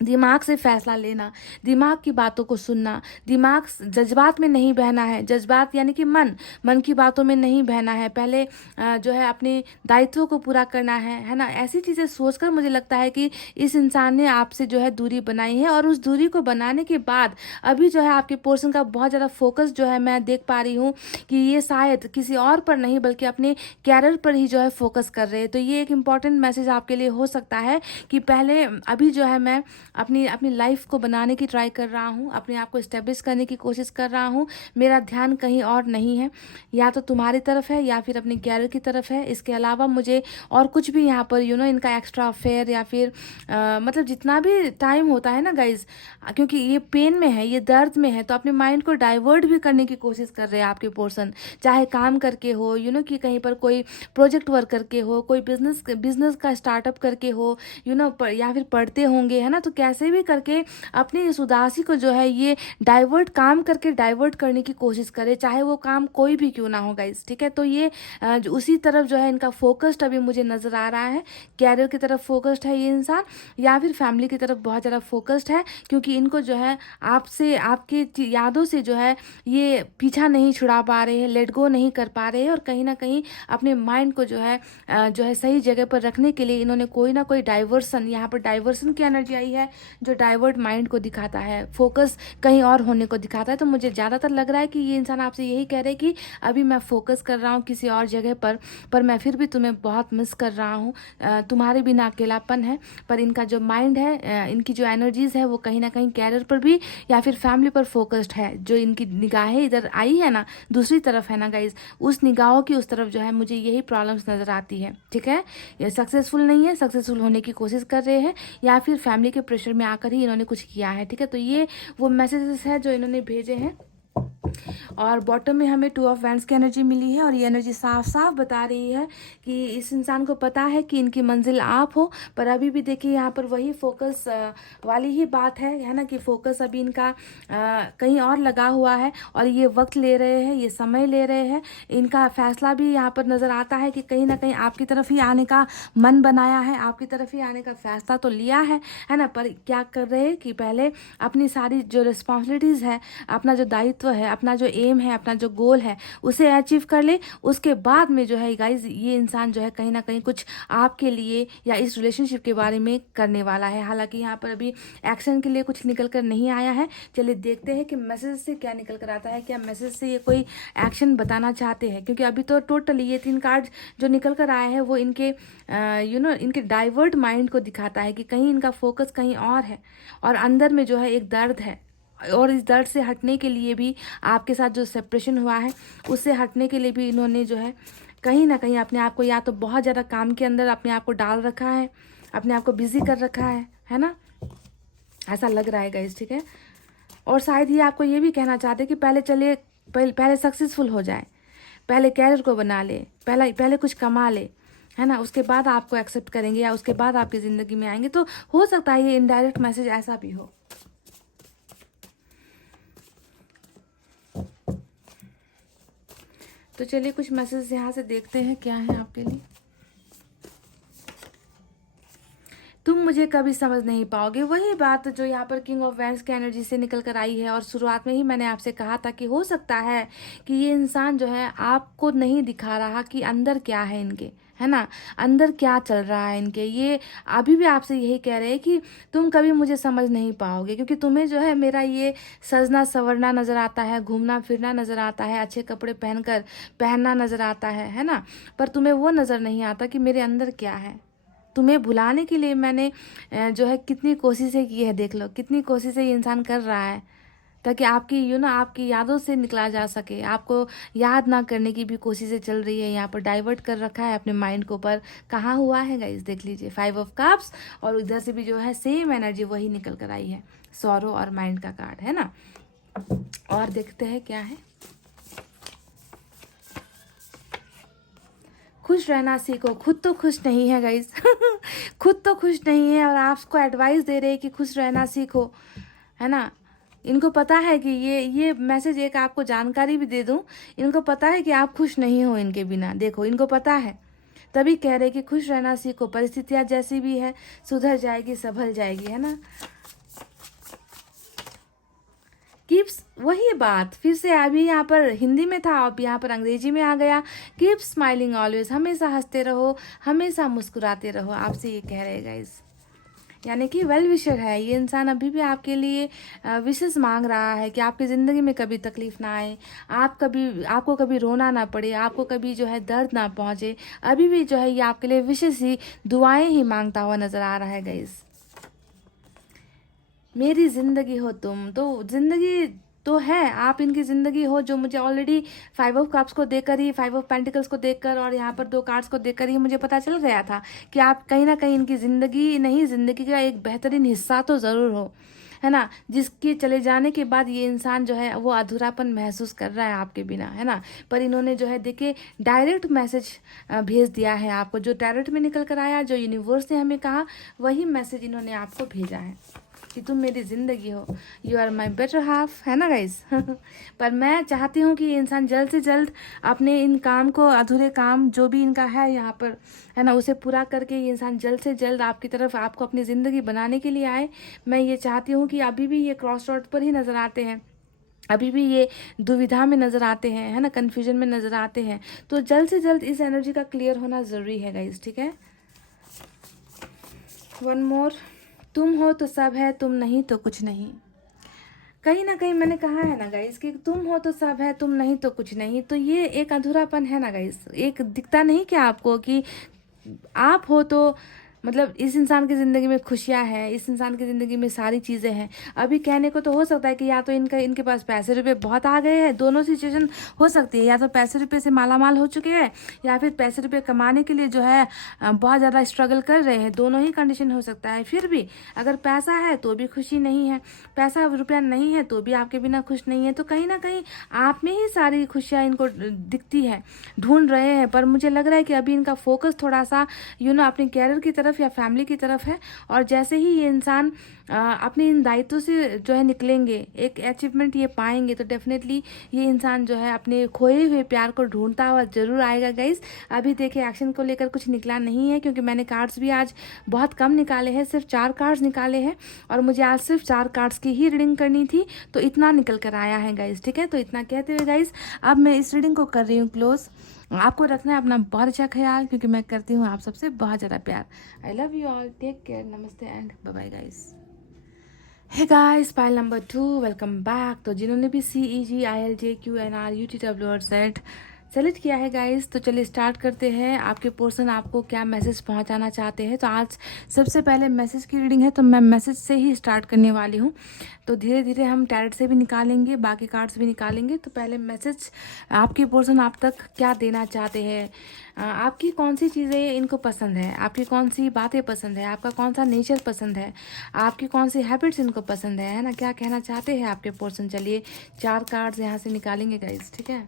दिमाग से फैसला लेना, दिमाग की बातों को सुनना, दिमाग जज्बात में नहीं बहना है। जज्बात यानी कि मन की बातों में नहीं बहना है। पहले जो है अपने दायित्वों को पूरा करना है ना। ऐसी चीज़ें सोचकर मुझे लगता है कि इस इंसान ने आपसे जो है दूरी बनाई है, और उस दूरी को बनाने के बाद अभी जो है आपके पोर्शन का बहुत ज़्यादा फोकस जो है मैं देख पा रही हूँ कि ये शायद किसी और पर नहीं बल्कि अपने कैरियर पर ही जो है फोकस कर रहे हैं। तो ये एक इम्पॉर्टेंट मैसेज आपके लिए हो सकता है कि पहले अभी जो है मैं अपनी लाइफ को बनाने की ट्राई कर रहा हूँ, अपने आप को इस्टेब्लिश करने की कोशिश कर रहा हूँ। मेरा ध्यान कहीं और नहीं है, या तो तुम्हारी तरफ है या फिर अपने कैरियर की तरफ है। इसके अलावा मुझे और कुछ भी यहाँ पर इनका एक्स्ट्रा अफेयर या फिर मतलब जितना भी टाइम होता है ना गाइज, क्योंकि ये पेन में है, ये दर्द में है, तो अपने माइंड को डाइवर्ट भी करने की कोशिश कर रहे हैं आपके पोर्सन। चाहे काम करके हो, कि कहीं पर कोई प्रोजेक्ट वर्क करके हो, कोई बिजनेस का स्टार्टअप करके हो, या फिर पढ़ते होंगे, है ना। तो कैसे भी करके अपनी इस उदासी को जो है ये काम करके डाइवर्ट करने की कोशिश करे, चाहे वो काम कोई भी क्यों ना हो गाइस, ठीक है। तो ये उसी तरफ जो है इनका फोकस्ड अभी मुझे नज़र आ रहा है। कैरियर की तरफ फोकस्ड है ये इंसान, या फिर फैमिली की तरफ बहुत ज़्यादा फोकस्ड है, क्योंकि इनको जो है आपसे, आपकी यादों से जो है ये पीछा नहीं छुड़ा पा रहे हैं, लेट गो नहीं कर पा रहे हैं, और कहीं ना कहीं अपने माइंड को जो है सही जगह पर रखने के लिए इन्होंने कोई ना कोई डाइवर्सन, यहाँ पर डाइवर्सन की एनर्जी आई है जो डाइवर्ट माइंड को दिखाता है, फोकस कहीं और होने को दिखाता है। तो मुझे ज़्यादातर लग रहा है कि ये इंसान आपसे यही कह रहे हैं कि अभी मैं फोकस कर रहा हूँ किसी और जगह पर मैं फिर भी तुम्हें बहुत मिस कर रहा हूँ, तुम्हारे बिना अकेलापन है। पर इनका जो माइंड है, इनकी जो एनर्जीज है वो कहीं ना कहीं कैरियर पर भी या फिर फैमिली पर फोकस्ड है। जो इनकी निगाहें इधर आई है ना, दूसरी तरफ है ना गाइज, उस निगाहों की उस तरफ जो है मुझे यही प्रॉब्लम्स नज़र आती है, ठीक है। ये सक्सेसफुल नहीं है, सक्सेसफुल होने की कोशिश कर रहे हैं, या फिर फैमिली के प्रेशर में आकर ही इन्होंने कुछ किया है, ठीक है। तो ये वो मैसेजेस है जो इन्होंने भेजे हैं। और बॉटम में हमें 2 ऑफ वैंड्स की एनर्जी मिली है, और ये एनर्जी साफ साफ बता रही है कि इस इंसान को पता है कि इनकी मंजिल आप हो। पर अभी भी देखिए यहाँ पर वही फोकस वाली ही बात है ना, कि फोकस अभी इनका कहीं और लगा हुआ है, और ये वक्त ले रहे हैं, ये समय ले रहे हैं। इनका फैसला भी यहाँ पर नज़र आता है कि कहीं ना कहीं आपकी तरफ ही आने का मन बनाया है, आपकी तरफ ही आने का फैसला तो लिया है ना। पर क्या कर रहे हैं कि पहले अपनी सारी जो रिस्पॉन्सिबिलिटीज़ है, अपना जो दायित्व है, अपना जो एम है, अपना जो गोल है, उसे अचीव कर ले। उसके बाद में जो है गाइज ये इंसान जो है कहीं ना कहीं कुछ आपके लिए या इस रिलेशनशिप के बारे में करने वाला है। हालांकि यहाँ पर अभी एक्शन के लिए कुछ निकल कर नहीं आया है। चलिए देखते हैं कि मैसेज से क्या निकल कर आता है, क्या मैसेज से ये कोई एक्शन बताना चाहते हैं, क्योंकि अभी तो टोटली ये 3 कार्ड जो निकल कर आए हैं वो इनके इनके डाइवर्ट माइंड को दिखाता है कि कहीं इनका फोकस कहीं और है, और अंदर में जो है एक दर्द है, और इस दर्द से हटने के लिए भी, आपके साथ जो सेपरेशन हुआ है उससे हटने के लिए भी इन्होंने जो है कहीं ना कहीं अपने आप को या तो बहुत ज़्यादा काम के अंदर अपने आप को डाल रखा है, अपने आप को बिजी कर रखा है ना, ऐसा लग रहा है गाइस, ठीक है। और शायद ये आपको ये भी कहना चाहते कि पहले सक्सेसफुल हो जाए, पहले कैरियर को बना ले, पहले कुछ कमा ले, है ना, उसके बाद आपको एक्सेप्ट करेंगे या उसके बाद आपकी ज़िंदगी में आएंगे। तो हो सकता है ये इनडायरेक्ट मैसेज ऐसा भी हो। तो चलिए कुछ मैसेज यहाँ से देखते हैं क्या है आपके लिए। तुम मुझे कभी समझ नहीं पाओगे, वही बात जो यहाँ पर किंग ऑफ वैंड्स की एनर्जी से निकल कर आई है। और शुरुआत में ही मैंने आपसे कहा था कि हो सकता है कि ये इंसान जो है आपको नहीं दिखा रहा कि अंदर क्या है इनके, है ना, अंदर क्या चल रहा है इनके। ये अभी भी आपसे यही कह रहे हैं कि तुम कभी मुझे समझ नहीं पाओगे, क्योंकि तुम्हें जो है मेरा ये सजना संवरना नज़र आता है, घूमना फिरना नज़र आता है, अच्छे कपड़े पहनना नज़र आता है ना, पर तुम्हें वो नज़र नहीं आता कि मेरे अंदर क्या है। तुम्हें भुलाने के लिए मैंने जो है कितनी कोशिशें की है, देख लो कितनी कोशिशें ये इंसान कर रहा है, ताकि आपकी आपकी यादों से निकला जा सके। आपको याद ना करने की भी कोशिशें चल रही है, यहाँ पर डाइवर्ट कर रखा है अपने माइंड को। पर कहाँ हुआ है गाइस, देख लीजिए 5 ऑफ कप्स, और उधर से भी जो है सेम एनर्जी वही निकल कर आई है, सॉरो और माइंड का कार्ड, है ना। और देखते हैं क्या है। खुश रहना सीखो, खुद तो खुश नहीं है गाइस खुद तो खुश नहीं है और आपको एडवाइस दे रहे हैं कि खुश रहना सीखो, है ना। इनको पता है कि ये मैसेज एक आपको जानकारी भी दे दूं, इनको पता है कि आप खुश नहीं हो इनके बिना। देखो इनको पता है, तभी कह रहे कि खुश रहना सीखो, परिस्थितियाँ जैसी भी है सुधर जाएगी, संभल जाएगी, है ना। कीप्स, वही बात फिर से, अभी यहाँ पर हिंदी में था अब यहाँ पर अंग्रेजी में आ गया। कीप स्माइलिंग ऑलवेज, हमेशा हंसते रहो, हमेशा मुस्कुराते रहो, आपसे ये कह रहे गाइस। यानी कि वेल विशर है ये इंसान, अभी भी आपके लिए विशेष मांग रहा है कि आपकी ज़िंदगी में कभी तकलीफ ना आए, आपको कभी रोना ना पड़े, आपको कभी जो है दर्द ना पहुँचे। अभी भी जो है ये आपके लिए विशेष ही दुआएं ही मांगता हुआ नज़र आ रहा है गाइस। मेरी ज़िंदगी हो तुम, तो ज़िंदगी तो है, आप इनकी ज़िंदगी हो, जो मुझे ऑलरेडी 5 ऑफ कप्स को देखकर ही, 5 ऑफ पेंटिकल्स को देखकर और यहाँ पर 2 कार्ड्स को देखकर ही मुझे पता चल गया था कि आप कहीं ना कहीं इनकी ज़िंदगी नहीं, ज़िंदगी का एक बेहतरीन हिस्सा तो ज़रूर हो, है ना, जिसके चले जाने के बाद ये इंसान जो है वो अधूरापन महसूस कर रहा है आपके बिना, है ना। पर इन्होंने जो है देखिए डायरेक्ट मैसेज भेज दिया है आपको, जो डायरेक्ट में निकल कर आया, जो यूनिवर्स ने हमें कहा वही मैसेज इन्होंने आपको भेजा है कि तुम मेरी ज़िंदगी हो, you are my better half, है ना गाइस पर मैं चाहती हूँ कि ये इंसान जल्द से जल्द अपने इन काम को, अधूरे काम जो भी इनका है यहाँ पर, है ना, उसे पूरा करके ये इंसान जल्द से जल्द आपकी तरफ, आपको अपनी ज़िंदगी बनाने के लिए आए। मैं ये चाहती हूँ कि अभी भी ये क्रॉस रोड पर ही नज़र आते हैं, अभी भी ये दुविधा में नज़र आते हैं, है ना, कन्फ्यूजन में नज़र आते हैं। तो जल्द से जल्द इस एनर्जी का क्लियर होना ज़रूरी है गाइस, ठीक है। वन मोर, तुम हो तो सब है, तुम नहीं तो कुछ नहीं। कहीं ना कहीं मैंने कहा है ना गाइस कि तुम हो तो सब है, तुम नहीं तो कुछ नहीं। तो ये एक अधूरापन है ना गाइस, एक दिखता नहीं क्या आपको कि आप हो तो मतलब इस इंसान की ज़िंदगी में खुशियाँ हैं, इस इंसान की ज़िंदगी में सारी चीज़ें हैं। अभी कहने को तो हो सकता है कि या तो इनके पास पैसे रुपए बहुत आ गए हैं, दोनों सिचुएशन हो सकती है, या तो पैसे रुपए से मालामाल हो चुके हैं या फिर पैसे रुपए कमाने के लिए जो है बहुत ज़्यादा स्ट्रगल कर रहे हैं, दोनों ही कंडीशन हो सकता है। फिर भी अगर पैसा है तो भी खुशी नहीं है, पैसा रुपया नहीं है तो भी आपके बिना खुश नहीं है। तो कहीं ना कहीं आप में ही सारी खुशियाँ इनको दिखती है, ढूंढ रहे हैं। पर मुझे लग रहा है कि अभी इनका फोकस थोड़ा सा अपने कैरियर की तरफ या फैमिली की तरफ है। और जैसे ही ये इंसान अपने इन दायित्वों से जो है निकलेंगे, एक अचीवमेंट ये पाएंगे, तो डेफिनेटली ये इंसान जो है अपने खोए हुए प्यार को ढूंढता हुआ जरूर आएगा गाइस। अभी देखिए एक्शन को लेकर कुछ निकला नहीं है, क्योंकि मैंने कार्ड्स भी आज बहुत कम निकाले हैं, सिर्फ 4 कार्ड्स निकाले हैं, और मुझे आज सिर्फ 4 कार्ड्स की ही रीडिंग करनी थी, तो इतना निकल कर आया है गाइस, ठीक है। तो इतना कहते हुए गाइस अब मैं इस रीडिंग को कर रही हूँ क्लोज। आपको रखना है अपना बहुत अच्छा ख्याल, क्योंकि मैं करती हूँ आप सबसे बहुत ज़्यादा प्यार। I love you all, take care, नमस्ते and bye bye guys. Hey guys, pile number 2, welcome back. तो जिन्होंने भी CEG ILJ QNR UTW और Z सेलेक्ट किया है गाइस। तो चलिए स्टार्ट करते हैं। आपके पर्सन आपको क्या मैसेज पहुंचाना चाहते हैं। तो आज सबसे पहले मैसेज की रीडिंग है, तो मैं मैसेज से ही स्टार्ट करने वाली हूँ। तो धीरे धीरे हम टैरेट से भी निकालेंगे, बाकी कार्ड्स भी निकालेंगे। तो पहले मैसेज आपके पर्सन आप तक क्या देना चाहते हैं, आपकी कौन सी चीज़ें इनको पसंद है, आपकी कौन सी बातें पसंद है, आपका कौन सा नेचर पसंद है, आपकी कौन सी हैबिट्स इनको पसंद है ना, क्या कहना चाहते हैं आपके पर्सन। चलिए 4 कार्ड्स यहाँ से निकालेंगे गाइस, ठीक है।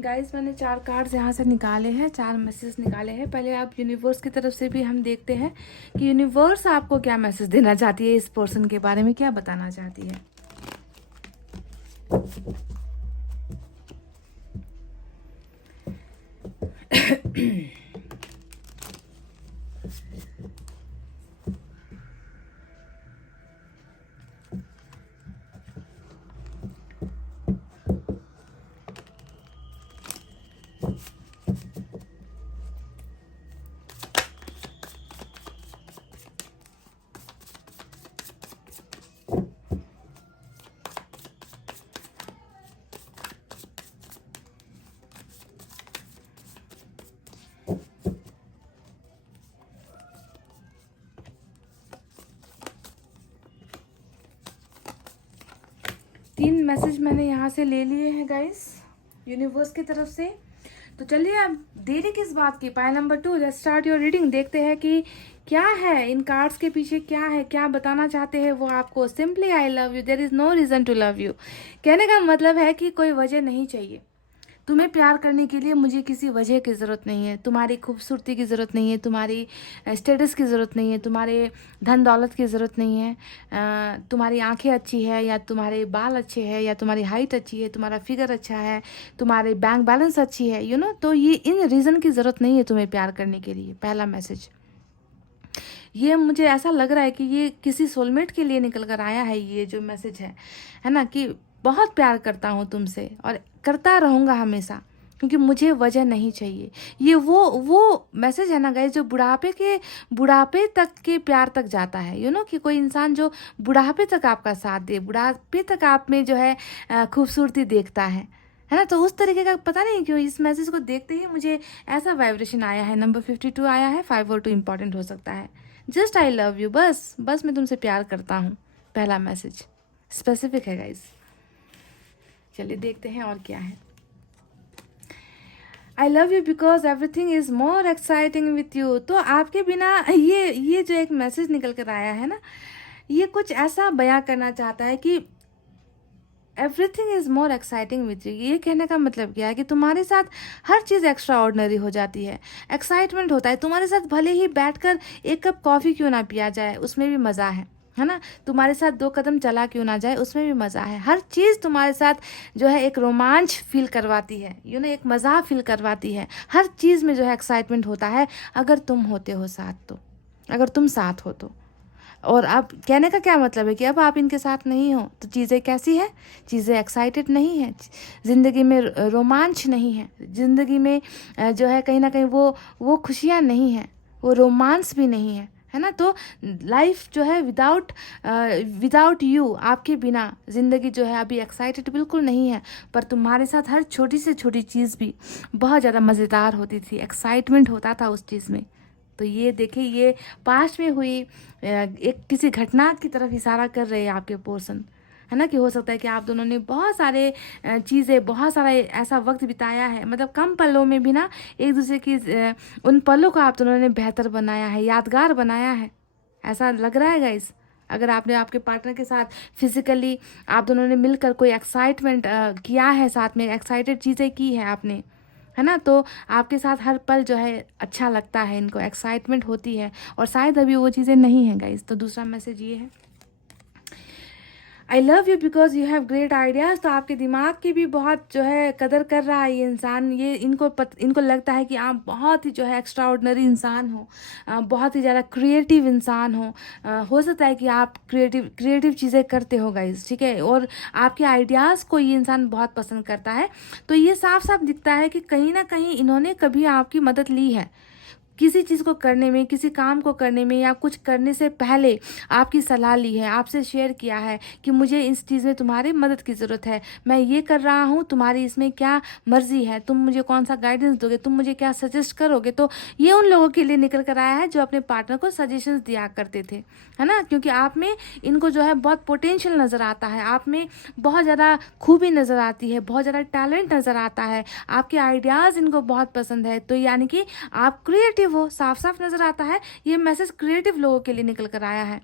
गाइस मैंने 4 कार्ड्स यहाँ से निकाले हैं, 4 मैसेज निकाले हैं। पहले आप यूनिवर्स की तरफ से भी हम देखते हैं कि यूनिवर्स आपको क्या मैसेज देना चाहती है, इस पर्सन के बारे में क्या बताना चाहती है। तीन मैसेज मैंने यहाँ से ले लिए हैं गाइस यूनिवर्स की तरफ से। तो चलिए अब देरी किस बात की, pie number 2, let's start your reading. देखते हैं कि क्या है इन कार्ड्स के पीछे, क्या है, क्या बताना चाहते हैं वो आपको। Simply I love you, there is no reason to love you. कहने का मतलब है कि कोई वजह नहीं चाहिए तुम्हें प्यार करने के लिए। मुझे किसी वजह की ज़रूरत नहीं है, तुम्हारी खूबसूरती की ज़रूरत नहीं है, तुम्हारी स्टेटस की ज़रूरत नहीं है, तुम्हारे धन दौलत की ज़रूरत नहीं है, तुम्हारी आंखें अच्छी है या तुम्हारे बाल अच्छे हैं या तुम्हारी हाइट अच्छी है, तुम्हारा फिगर अच्छा है, तुम्हारे बैंक बैलेंस अच्छी है, यू नो। तो ये इन रीज़न की ज़रूरत नहीं है तुम्हें प्यार करने के लिए। पहला मैसेज ये मुझे ऐसा लग रहा है कि ये किसी सोलमेट के लिए निकल कर आया है। ये जो मैसेज है ना, कि बहुत प्यार करता हूँ तुमसे और करता रहूँगा हमेशा, क्योंकि मुझे वजह नहीं चाहिए। ये वो मैसेज है ना गाइस, जो बुढ़ापे तक के प्यार तक जाता है, यू नो। कि कोई इंसान जो बुढ़ापे तक आपका साथ दे, बुढ़ापे तक आप में जो है खूबसूरती देखता है ना। तो उस तरीके का पता नहीं क्यों इस मैसेज को देखते ही मुझे ऐसा वाइब्रेशन आया है। नंबर 52 आया है, 5 और 2 इंपॉर्टेंट हो सकता है। जस्ट आई लव यू, बस मैं तुमसे प्यार करता हूँ। पहला मैसेज स्पेसिफिक है गाइस। चलिए देखते हैं और क्या है। I love you because everything is more exciting with you. तो आपके बिना ये जो एक मैसेज निकल कर आया है ना, ये कुछ ऐसा बयां करना चाहता है कि everything is more exciting with you. ये कहने का मतलब क्या है कि तुम्हारे साथ हर चीज़ एक्स्ट्रा ऑर्डिनरी हो जाती है, एक्साइटमेंट होता है तुम्हारे साथ। भले ही बैठकर एक कप कॉफ़ी क्यों ना पिया जाए, उसमें भी मज़ा है ना। तुम्हारे साथ 2 कदम चला क्यों ना जाए, उसमें भी मज़ा है। हर चीज़ तुम्हारे साथ जो है एक रोमांच फील करवाती है, यू नो, एक मज़ा फील करवाती है। हर चीज़ में जो है एक्साइटमेंट होता है अगर तुम होते हो साथ, तो अगर तुम साथ हो तो। और अब कहने का क्या मतलब है कि अब आप इनके साथ नहीं हो तो चीज़ें कैसी है, चीज़ें एक्साइटेड नहीं है, ज़िंदगी में रोमांच नहीं है, ज़िंदगी में जो है कहीं ना कहीं वो खुशियाँ नहीं हैं, वो रोमांस भी नहीं है ना। तो लाइफ जो है विदाउट यू, आपके बिना ज़िंदगी जो है अभी एक्साइटेड बिल्कुल नहीं है। पर तुम्हारे साथ हर छोटी से छोटी चीज़ भी बहुत ज़्यादा मज़ेदार होती थी, एक्साइटमेंट होता था उस चीज़ में। तो ये देखिए, ये पास्ट में हुई एक किसी घटना की तरफ इशारा कर रहे हैं आपके पर्सन, है ना। कि हो सकता है कि आप दोनों ने बहुत सारे चीज़ें, बहुत सारा ऐसा वक्त बिताया है, मतलब कम पलों में भी ना एक दूसरे की उन पलों को आप दोनों ने बेहतर बनाया है, यादगार बनाया है, ऐसा लग रहा है गाइस। अगर आपने आपके पार्टनर के साथ फिजिकली आप दोनों ने मिलकर कोई एक्साइटमेंट किया है, साथ में एक्साइटेड चीज़ें की है आपने, है ना, तो आपके साथ हर पल जो है अच्छा लगता है, इनको एक्साइटमेंट होती है। और शायद अभी वो चीज़ें नहीं हैं गाइस। तो दूसरा मैसेज ये है, I love you because you have great ideas. तो आपके दिमाग की भी बहुत जो है कदर कर रहा है ये इंसान। ये इनको लगता है कि आप बहुत ही जो है एक्स्ट्रा ऑर्डिनरी इंसान हो, बहुत ही ज़्यादा क्रिएटिव इंसान हो सकता है कि आप क्रिएटिव चीज़ें करते हो गाइज, ठीक है, और आपके आइडियाज़ को ये इंसान बहुत पसंद करता है। तो ये साफ साफ दिखता है कि कहीं ना कहीं इन्होंने कभी आपकी मदद ली है किसी चीज़ को करने में, किसी काम को करने में, या कुछ करने से पहले आपकी सलाह ली है, आपसे शेयर किया है कि मुझे इस चीज़ में तुम्हारी मदद की ज़रूरत है, मैं ये कर रहा हूँ, तुम्हारी इसमें क्या मर्जी है, तुम मुझे कौन सा गाइडेंस दोगे, तुम मुझे क्या सजेस्ट करोगे। तो ये उन लोगों के लिए निकल कर आया है जो अपने पार्टनर को सजेशंस दिया करते थे, है ना, क्योंकि आप में इनको जो है बहुत पोटेंशियल नज़र आता है, आप में बहुत ज़्यादा खूबी नज़र आती है, बहुत ज़्यादा टैलेंट नज़र आता है, आपके आइडियाज़ इनको बहुत पसंद है। तो यानी कि आप क्रिएटिव हो, साफ साफ नज़र आता है। ये मैसेज क्रिएटिव लोगों के लिए निकल कर आया है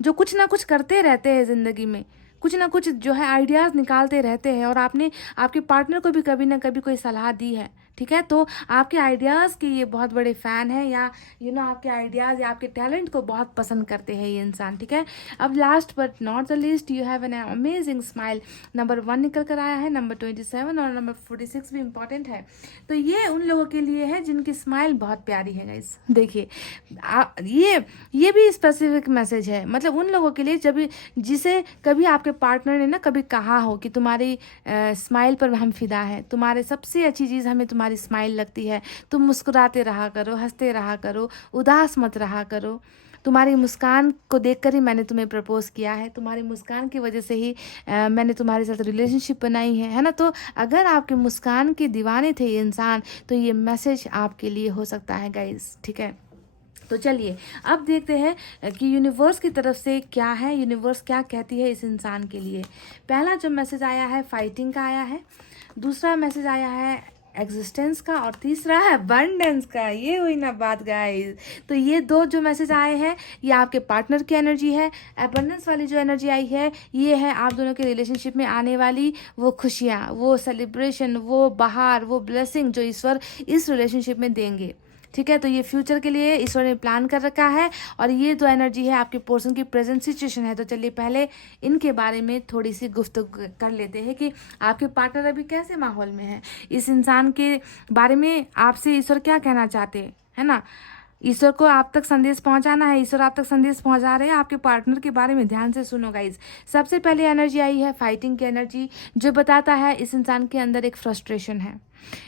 जो कुछ ना कुछ करते रहते हैं ज़िंदगी में, कुछ ना कुछ जो है आइडियाज़ निकालते रहते हैं, और आपने आपके पार्टनर को भी कभी ना कभी कोई सलाह दी है, ठीक है। तो आपके आइडियाज़ के ये बहुत बड़े फ़ैन हैं, या आपके आइडियाज़ या आपके टैलेंट को बहुत पसंद करते हैं ये इंसान, ठीक है। अब last but not the least, you have an amazing smile. Number 1 निकल कर आया है, नंबर 27 और नंबर 46 भी इम्पॉर्टेंट है। तो ये उन लोगों के लिए है जिनकी स्माइल बहुत प्यारी है गाइस। देखिए ये भी स्पेसिफिक मैसेज है, मतलब उन लोगों के लिए जब जिसे कभी आपके पार्टनर ने ना कभी कहा हो कि तुम्हारी स्माइल पर हम फिदा है, तुम्हारे सबसे अच्छी चीज़ हमें तुम्हारी स्माइल लगती है, तुम मुस्कुराते रहा करो, हंसते रहा करो, उदास मत रहा करो, तुम्हारी मुस्कान को देखकर ही मैंने तुम्हें प्रपोज किया है, तुम्हारी मुस्कान की वजह से ही मैंने तुम्हारे साथ रिलेशनशिप बनाई है ना। तो अगर आपके मुस्कान के दीवाने थे ये इंसान, तो ये मैसेज आपके लिए हो सकता है गाइस, ठीक है। तो चलिए अब देखते हैं कि यूनिवर्स की तरफ से क्या है, यूनिवर्स क्या कहती है इस इंसान के लिए। पहला जो मैसेज आया है फाइटिंग का आया है, दूसरा मैसेज आया है एग्जिस्टेंस का, और तीसरा है अबंडेंस का। ये हुई ना बात गाइस। तो ये दो जो मैसेज आए हैं ये आपके पार्टनर की एनर्जी है। अबंडेंस वाली जो एनर्जी आई है ये है आप दोनों के रिलेशनशिप में आने वाली वो खुशियाँ, वो सेलिब्रेशन, वो बहार, वो ब्लेसिंग जो ईश्वर इस रिलेशनशिप में देंगे, ठीक है। तो ये फ्यूचर के लिए ईश्वर ने प्लान कर रखा है, और ये जो एनर्जी है आपके पर्सन की प्रेजेंट सिचुएशन है। तो चलिए पहले इनके बारे में थोड़ी सी गुफ्तगू कर लेते हैं कि आपके पार्टनर अभी कैसे माहौल में है, इस इंसान के बारे में आपसे ईश्वर क्या कहना चाहते हैं, है ना। ईश्वर को आप तक संदेश पहुंचाना है, ईश्वर आप तक संदेश पहुंचा रहे हैं आपके पार्टनर के बारे में। ध्यान से सुनो गाइज। सबसे पहले एनर्जी आई है फाइटिंग की एनर्जी, जो बताता है इस इंसान के अंदर एक फ्रस्ट्रेशन है,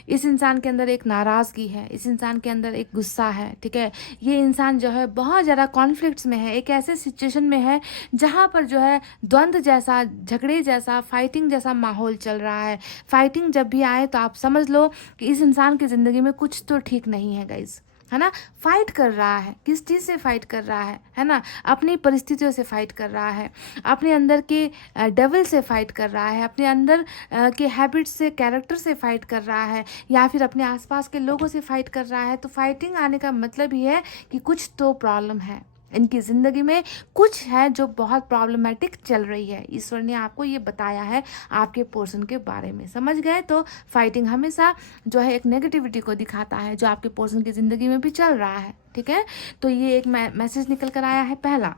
इस इंसान के अंदर एक नाराज़गी है, इस इंसान के अंदर एक गुस्सा है, ठीक है। ये इंसान जो है बहुत ज़्यादा कॉन्फ्लिक्ट्स में है, एक ऐसे सिचुएशन में है जहाँ पर जो है द्वंद्व जैसा, झगड़े जैसा, फाइटिंग जैसा माहौल चल रहा है। फाइटिंग जब भी आए तो आप समझ लो कि इस इंसान की ज़िंदगी में कुछ तो ठीक नहीं है गाइज, है ना। फाइट कर रहा है, किस चीज़ से फाइट कर रहा है ना, अपनी परिस्थितियों से फाइट कर रहा है, अपने अंदर के डेविल से फाइट कर रहा है, अपने अंदर के हैबिट्स से, कैरेक्टर से फाइट कर रहा है, या फिर अपने आसपास के लोगों से फाइट कर रहा है। तो फाइटिंग आने का मतलब ही है कि कुछ तो प्रॉब्लम है इनकी ज़िंदगी में, कुछ है जो बहुत प्रॉब्लमेटिक चल रही है। ईश्वर ने आपको ये बताया है आपके पर्सन के बारे में, समझ गए। तो फाइटिंग हमेशा जो है एक नेगेटिविटी को दिखाता है जो आपके पर्सन की ज़िंदगी में भी चल रहा है, ठीक है। तो ये एक मैसेज निकल कर आया है पहला।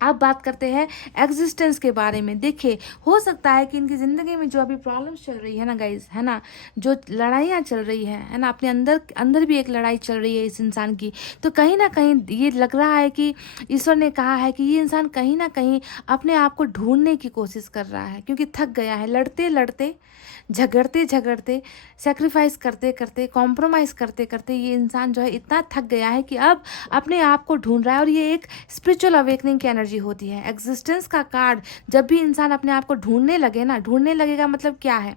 अब बात करते हैं एग्जिस्टेंस के बारे में। देखिए हो सकता है कि इनकी ज़िंदगी में जो अभी प्रॉब्लम्स चल रही है ना गाइज, है ना, जो लड़ाइयाँ चल रही है ना, अपने अंदर भी एक लड़ाई चल रही है इस इंसान की। तो कहीं ना कहीं ये लग रहा है कि ईश्वर ने कहा है कि ये इंसान कहीं ना कहीं अपने आप को ढूंढने की कोशिश कर रहा है, क्योंकि थक गया है लड़ते लड़ते, झगड़ते झगड़ते, सेक्रीफाइस करते करते, कॉम्प्रोमाइज़ करते करते ये इंसान जो है इतना थक गया है कि अब अपने आप को ढूंढ रहा है। और ये एक स्पिरिचुअल अवेकनिंग की एनर्जी होती है। एग्जिस्टेंस का कार्ड, जब भी इंसान अपने आप को ढूंढने लगे ना, ढूंढने लगेगा मतलब क्या है,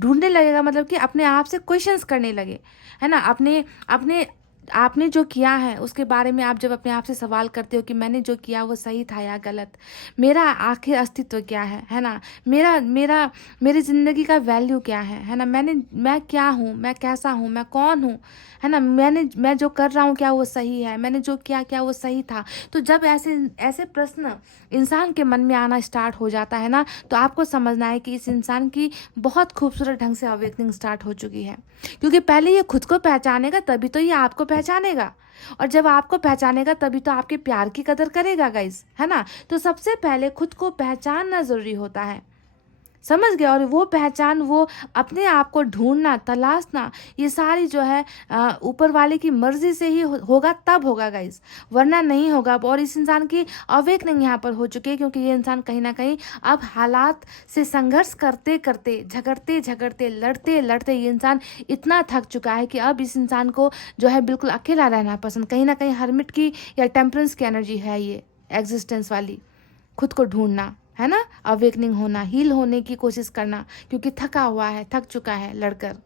ढूंढने लगेगा मतलब कि अपने आप से क्वेश्चंस करने लगे, है ना। अपने अपने आपने जो किया है उसके बारे में आप जब अपने आप से सवाल करते हो कि मैंने जो किया वो सही था या गलत, मेरा आखिर अस्तित्व क्या है ना, मेरी ज़िंदगी का वैल्यू क्या है ना, मैं क्या हूँ, मैं कैसा हूँ, मैं कौन हूँ, है ना, मैं जो कर रहा हूँ क्या वो सही है, मैंने जो किया क्या वो सही था। तो जब ऐसे प्रश्न इंसान के मन में आना स्टार्ट हो जाता है ना, तो आपको समझना है कि इस इंसान की बहुत खूबसूरत ढंग से अवेकनिंग स्टार्ट हो चुकी है, क्योंकि पहले ये खुद को पहचानेगा तभी तो ये आपको पहचानेगा, और जब आपको पहचानेगा तभी तो आपके प्यार की कदर करेगा गाइस, है ना। तो सबसे पहले खुद को पहचानना ज़रूरी होता है, समझ गए। और वो पहचान, वो अपने आप को ढूंढना, तलाशना, ये सारी जो है ऊपर वाले की मर्जी से ही होगा, तब होगा गाइस, वरना नहीं होगा। और इस इंसान की अवेकनिंग यहाँ पर हो चुकी है, क्योंकि ये इंसान कहीं ना कहीं अब हालात से संघर्ष करते करते, झगड़ते झगड़ते, लड़ते लड़ते ये इंसान इतना थक चुका है कि अब इस इंसान को जो है बिल्कुल अकेला रहना पसंद, कहीं ना कहीं हर्मिट की या टेम्परेंस की एनर्जी है ये, एग्जिस्टेंस वाली, खुद को ढूंढना, है ना, अवेकनिंग होना, हील होने की कोशिश करना, क्योंकि थका हुआ है, थक चुका है, लड़कर,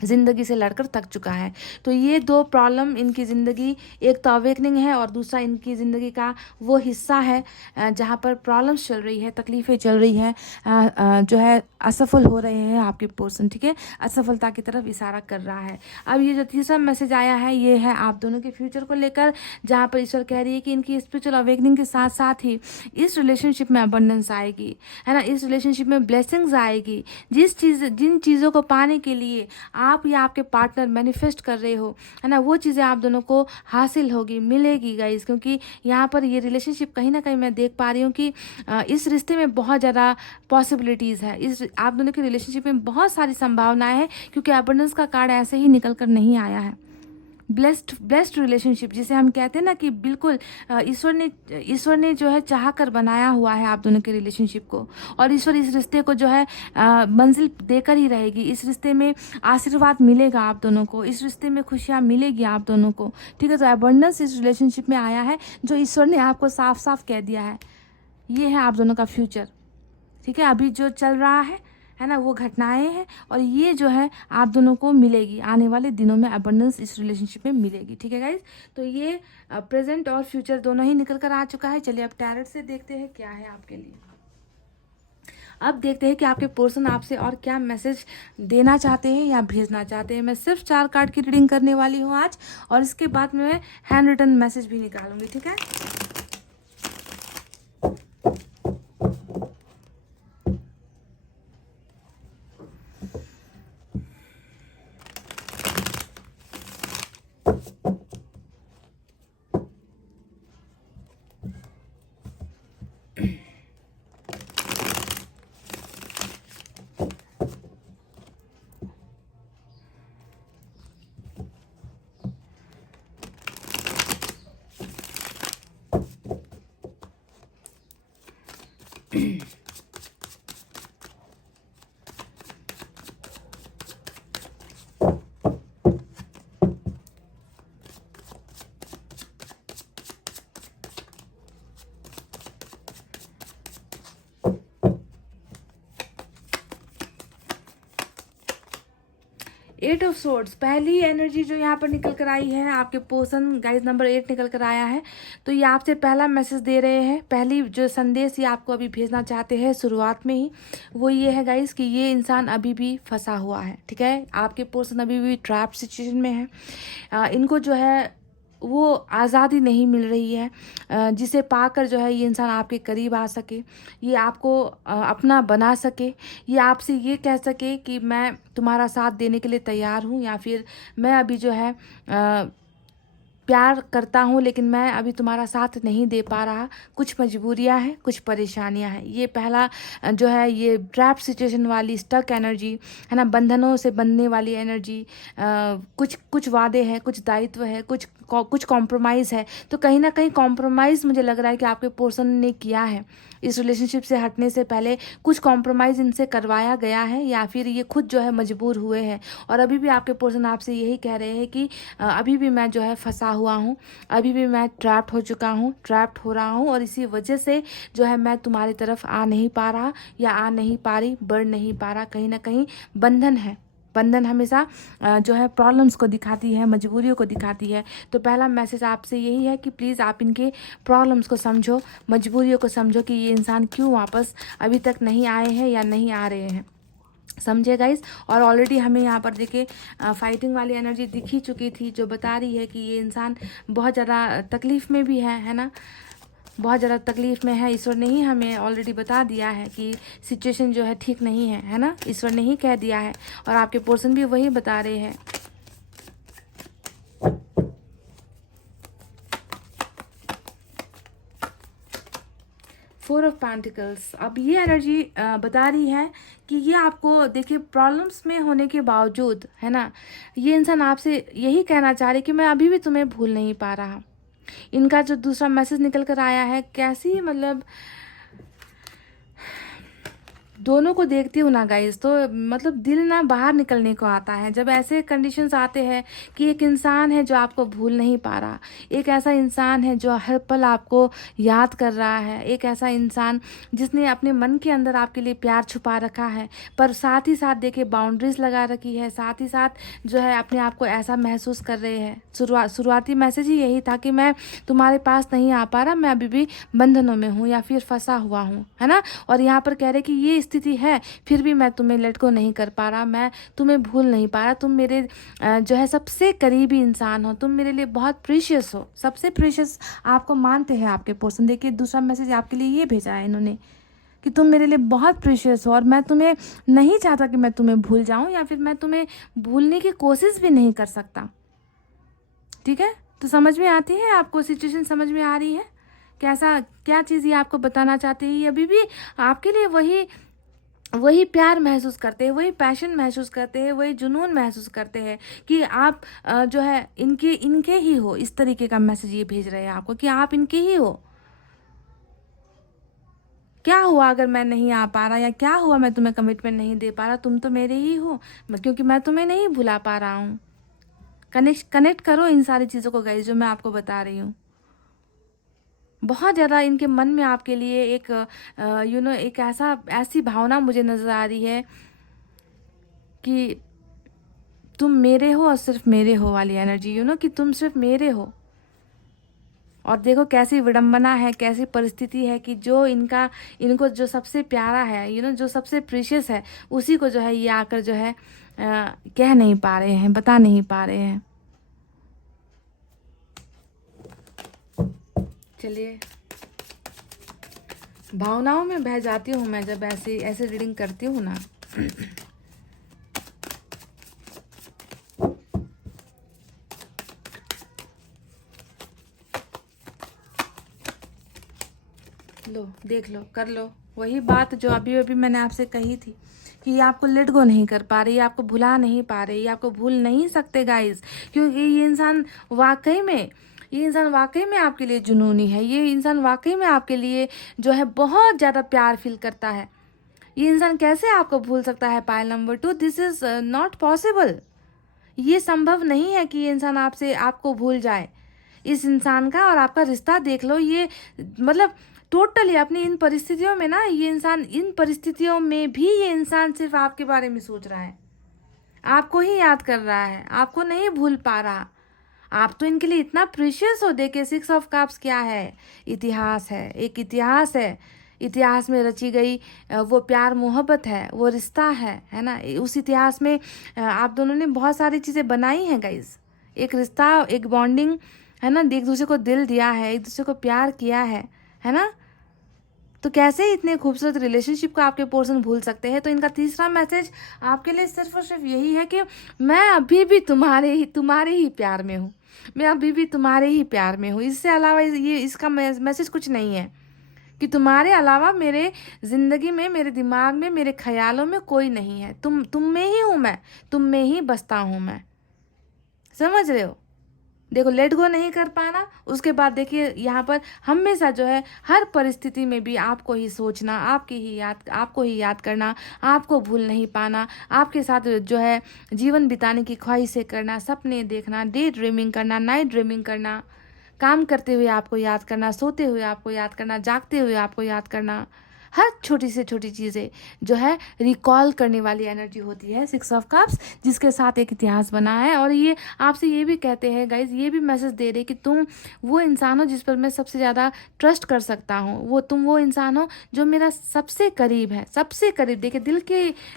ज़िंदगी से लड़कर थक चुका है। तो ये दो प्रॉब्लम इनकी ज़िंदगी, एक तो अवेकनिंग है और दूसरा इनकी ज़िंदगी का वो हिस्सा है जहाँ पर प्रॉब्लम्स चल रही है, तकलीफ़ें चल रही है, जो है असफल हो रहे हैं आपके पर्सन, ठीक है, असफलता की तरफ इशारा कर रहा है। अब ये जो तीसरा मैसेज आया है ये है आप दोनों के फ्यूचर को लेकर, जहाँ पर ईश्वर कह रही है कि इनकी स्पिरिचुअल अवेकनिंग के साथ साथ ही इस रिलेशनशिप में अबंडेंस आएगी, है ना, इस रिलेशनशिप में ब्लेसिंग्स आएगी। जिन चीज़ों को पाने के लिए आप या आपके पार्टनर मैनिफेस्ट कर रहे हो, है ना, वो चीज़ें आप दोनों को हासिल होगी, मिलेगी गाइस। क्योंकि यहाँ पर ये रिलेशनशिप कहीं ना कहीं मैं देख पा रही हूँ कि इस रिश्ते में बहुत ज़्यादा पॉसिबिलिटीज़ है, इस आप दोनों की रिलेशनशिप में बहुत सारी संभावनाएं हैं, क्योंकि अबंडेंस का कार्ड ऐसे ही निकल कर नहीं आया है। ब्लेस्ड रिलेशनशिप जिसे हम कहते हैं ना, कि बिल्कुल ईश्वर ने जो है चाह कर बनाया हुआ है आप दोनों के रिलेशनशिप को, और ईश्वर इस रिश्ते को जो है मंजिल देकर ही रहेगी। इस रिश्ते में आशीर्वाद मिलेगा आप दोनों को, इस रिश्ते में खुशियाँ मिलेगी आप दोनों को, ठीक है। तो अबंडेंस इस रिलेशनशिप में आया है, जो ईश्वर ने आपको साफ साफ कह दिया है। ये है आप दोनों का फ्यूचर, ठीक है। अभी जो चल रहा है ना, वो घटनाएं हैं, और ये जो है आप दोनों को मिलेगी आने वाले दिनों में, अबंडेंस इस रिलेशनशिप में मिलेगी, ठीक है गाइज। तो ये प्रेजेंट और फ्यूचर दोनों ही निकल कर आ चुका है। चलिए अब टैरोट से देखते हैं क्या है आपके लिए। अब देखते हैं कि आपके पर्सन आपसे और क्या मैसेज देना चाहते हैं या भेजना चाहते हैं। मैं सिर्फ 4 कार्ड की रीडिंग करने वाली हूँ आज, और इसके बाद मैं हैंड रिटन मैसेज भी निकालूंगी, ठीक है। एट ऑफ सोर्ड्स, पहली एनर्जी जो यहाँ पर निकल कर आई है, आपके पर्सन गाइस नंबर 8 निकल कर आया है। तो ये आपसे पहला मैसेज दे रहे हैं, पहली जो संदेश ये आपको अभी भेजना चाहते हैं शुरुआत में ही, वो ये है गाइस कि ये इंसान अभी भी फंसा हुआ है, ठीक है। आपके पर्सन अभी भी ट्रैप सिचुएशन में है। इनको जो है वो आज़ादी नहीं मिल रही है, जिसे पाकर जो है ये इंसान आपके करीब आ सके, ये आपको अपना बना सके, ये आपसे ये कह सके कि मैं तुम्हारा साथ देने के लिए तैयार हूँ, या फिर मैं अभी जो है प्यार करता हूँ लेकिन मैं अभी तुम्हारा साथ नहीं दे पा रहा, कुछ मजबूरियाँ हैं, कुछ परेशानियाँ हैं। ये पहला जो है ये ट्रैप सिचुएशन वाली स्टक एनर्जी है ना, बंधनों से बंधने वाली एनर्जी, कुछ वादे हैं, कुछ दायित्व है, कुछ कॉम्प्रोमाइज़ है। तो कहीं ना कहीं कॉम्प्रोमाइज़ मुझे लग रहा है कि आपके पर्सन ने किया है, इस रिलेशनशिप से हटने से पहले कुछ कॉम्प्रोमाइज़ इनसे करवाया गया है, या फिर ये खुद जो है मजबूर हुए हैं। और अभी भी आपके पर्सन आपसे यही कह रहे हैं कि अभी भी मैं जो है फंसा हुआ हूँ, अभी भी मैं ट्रैप्ड हो चुका हूँ, ट्रैप्ड हो रहा हूँ, और इसी वजह से जो है मैं तुम्हारी तरफ आ नहीं पा रहा या आ नहीं पा रही, बढ़ नहीं पा रहा। कहीं ना कहीं बंधन है, बंधन हमेशा जो है प्रॉब्लम्स को दिखाती है, मजबूरियों को दिखाती है। तो पहला मैसेज आपसे यही है कि प्लीज़ आप इनके प्रॉब्लम्स को समझो, मजबूरियों को समझो कि ये इंसान क्यों वापस अभी तक नहीं आए हैं या नहीं आ रहे हैं, समझे गाइस। और ऑलरेडी हमें यहाँ पर देखिए फाइटिंग वाली एनर्जी दिख ही चुकी थी, जो बता रही है कि ये इंसान बहुत ज़्यादा तकलीफ़ में भी है ना, बहुत ज़्यादा तकलीफ़ में है। ईश्वर ने ही हमें ऑलरेडी बता दिया है कि सिचुएशन जो है ठीक नहीं है ना, ईश्वर ने ही कह दिया है, और आपके पर्सन भी वही बता रहे हैं। 4 ऑफ पेंटिकल्स। अब ये एनर्जी बता रही है कि ये आपको, देखिए प्रॉब्लम्स में होने के बावजूद, है ना, ये इंसान आपसे यही कहना चाह रही कि मैं अभी भी तुम्हें भूल नहीं पा रहा। इनका जो दूसरा मैसेज निकल कर आया है, कैसी मतलब दोनों को देखती हूँ ना गाइस, तो मतलब दिल ना बाहर निकलने को आता है जब ऐसे कंडीशंस आते हैं कि एक इंसान है जो आपको भूल नहीं पा रहा, एक ऐसा इंसान है जो हर पल आपको याद कर रहा है, एक ऐसा इंसान जिसने अपने मन के अंदर आपके लिए प्यार छुपा रखा है, पर साथ ही साथ देखिए बाउंड्रीज लगा रखी है, साथ ही साथ जो है अपने आप को ऐसा महसूस कर रहे हैं। शुरुआती मैसेज ही यही था कि मैं तुम्हारे पास नहीं आ पा रहा, मैं अभी भी बंधनों में हूँ या फिर फंसा हुआ हूँ, है ना। और यहाँ पर कह रहे कि ये स्थिति है, फिर भी मैं तुम्हें लेट गो नहीं कर पा रहा, मैं तुम्हें भूल नहीं पा रहा, तुम मेरे जो है सबसे करीबी इंसान हो, तुम मेरे लिए बहुत प्रीशियस हो, सबसे प्रीशियस आपको मानते हैं आपके पर्सन। देखिए दूसरा मैसेज आपके लिए ये भेजा है इन्होंने कि तुम मेरे लिए बहुत प्रीशियस हो और मैं तुम्हें नहीं चाहता कि मैं तुम्हें भूल जाऊं या फिर मैं तुम्हें भूलने की कोशिश भी नहीं कर सकता। ठीक है, तो समझ में आती है आपको, सिचुएशन समझ में आ रही है, कैसा क्या चीज़ ये आपको बताना चाहते हैं। ये अभी भी आपके लिए वही प्यार महसूस करते हैं, वही पैशन महसूस करते हैं, वही जुनून महसूस करते हैं कि आप जो है इनके ही हो। इस तरीके का मैसेज ये भेज रहे हैं आपको कि आप इनके ही हो। क्या हुआ अगर मैं नहीं आ पा रहा, या क्या हुआ मैं तुम्हें कमिटमेंट नहीं दे पा रहा, तुम तो मेरे ही हो, क्योंकि मैं तुम्हें नहीं भुला पा रहा हूँ। कनेक्ट करो इन सारी चीज़ों को गाइस जो मैं आपको बता रही हूँ। बहुत ज़्यादा इनके मन में आपके लिए एक एक ऐसी भावना मुझे नज़र आ रही है कि तुम मेरे हो और सिर्फ मेरे हो वाली एनर्जी, कि तुम सिर्फ मेरे हो। और देखो कैसी विडंबना है, कैसी परिस्थिति है कि जो इनको जो सबसे प्यारा है, जो सबसे प्रीशियस है, उसी को जो है ये आकर जो है कह नहीं पा रहे हैं, बता नहीं पा रहे हैं। चलिए, भावनाओं में बह जाती हूँ मैं जब ऐसे रीडिंग करती हूँ ना। लो, देख लो, कर लो वही बात जो अभी मैंने आपसे कही थी कि ये आपको लेट गो नहीं कर पा रही, ये आपको भुला नहीं पा रही, ये आपको भूल नहीं सकते गाइस, क्योंकि ये इंसान वाकई में आपके लिए जुनूनी है। ये इंसान वाकई में आपके लिए जो है बहुत ज़्यादा प्यार फील करता है। ये इंसान कैसे आपको भूल सकता है? Pile number 2, this is not possible. ये संभव नहीं है कि ये इंसान आपको भूल जाए। इस इंसान का और आपका रिश्ता देख लो, ये मतलब टोटली अपनी इन परिस्थितियों में ना, ये इंसान इन परिस्थितियों में भी ये इंसान सिर्फ आपके बारे में सोच रहा है, आपको ही याद कर रहा है, आपको नहीं भूल पा रहा। आप तो इनके लिए इतना प्रीशियस हो। देखिए 6 ऑफ कप्स क्या है? इतिहास है, एक इतिहास है। इतिहास में रची गई वो प्यार मोहब्बत है, वो रिश्ता है ना। उस इतिहास में आप दोनों ने बहुत सारी चीज़ें बनाई हैं गाइज, एक रिश्ता, एक बॉन्डिंग, है ना, एक दूसरे को दिल दिया है, एक दूसरे को प्यार किया है ना। तो कैसे इतने खूबसूरत रिलेशनशिप को आपके पर्सन भूल सकते हैं? तो इनका तीसरा मैसेज आपके लिए सिर्फ और सिर्फ यही है कि मैं अभी भी तुम्हारे ही प्यार में हूँ, मैं अभी भी तुम्हारे ही प्यार में हूँ। इससे अलावा इसका मैसेज कुछ नहीं है कि तुम्हारे अलावा मेरे ज़िंदगी में, मेरे दिमाग में, मेरे ख्यालों में कोई नहीं है। तुम में ही हूँ मैं, तुम में ही बसता हूँ मैं। समझ रहे हो? देखो, लेट गो नहीं कर पाना, उसके बाद देखिए यहाँ पर हमेशा जो है हर परिस्थिति में भी आपको ही सोचना, आपको ही याद करना, आपको भूल नहीं पाना, आपके साथ जो है जीवन बिताने की ख्वाहिशें करना, सपने देखना, डे ड्रीमिंग करना, नाइट ड्रीमिंग करना, काम करते हुए आपको याद करना, सोते हुए आपको याद करना, जागते हुए आपको याद करना। हर छोटी से छोटी चीज़ें जो है रिकॉल करने वाली एनर्जी होती है 6 ऑफ कप्स, जिसके साथ एक इतिहास बना है। और ये आपसे ये भी कहते हैं गाइज, ये भी मैसेज दे रहे कि तुम वो इंसान हो जिस पर मैं सबसे ज़्यादा ट्रस्ट कर सकता हूँ, तुम वो इंसान हो जो मेरा सबसे करीब है, सबसे करीब। देखिए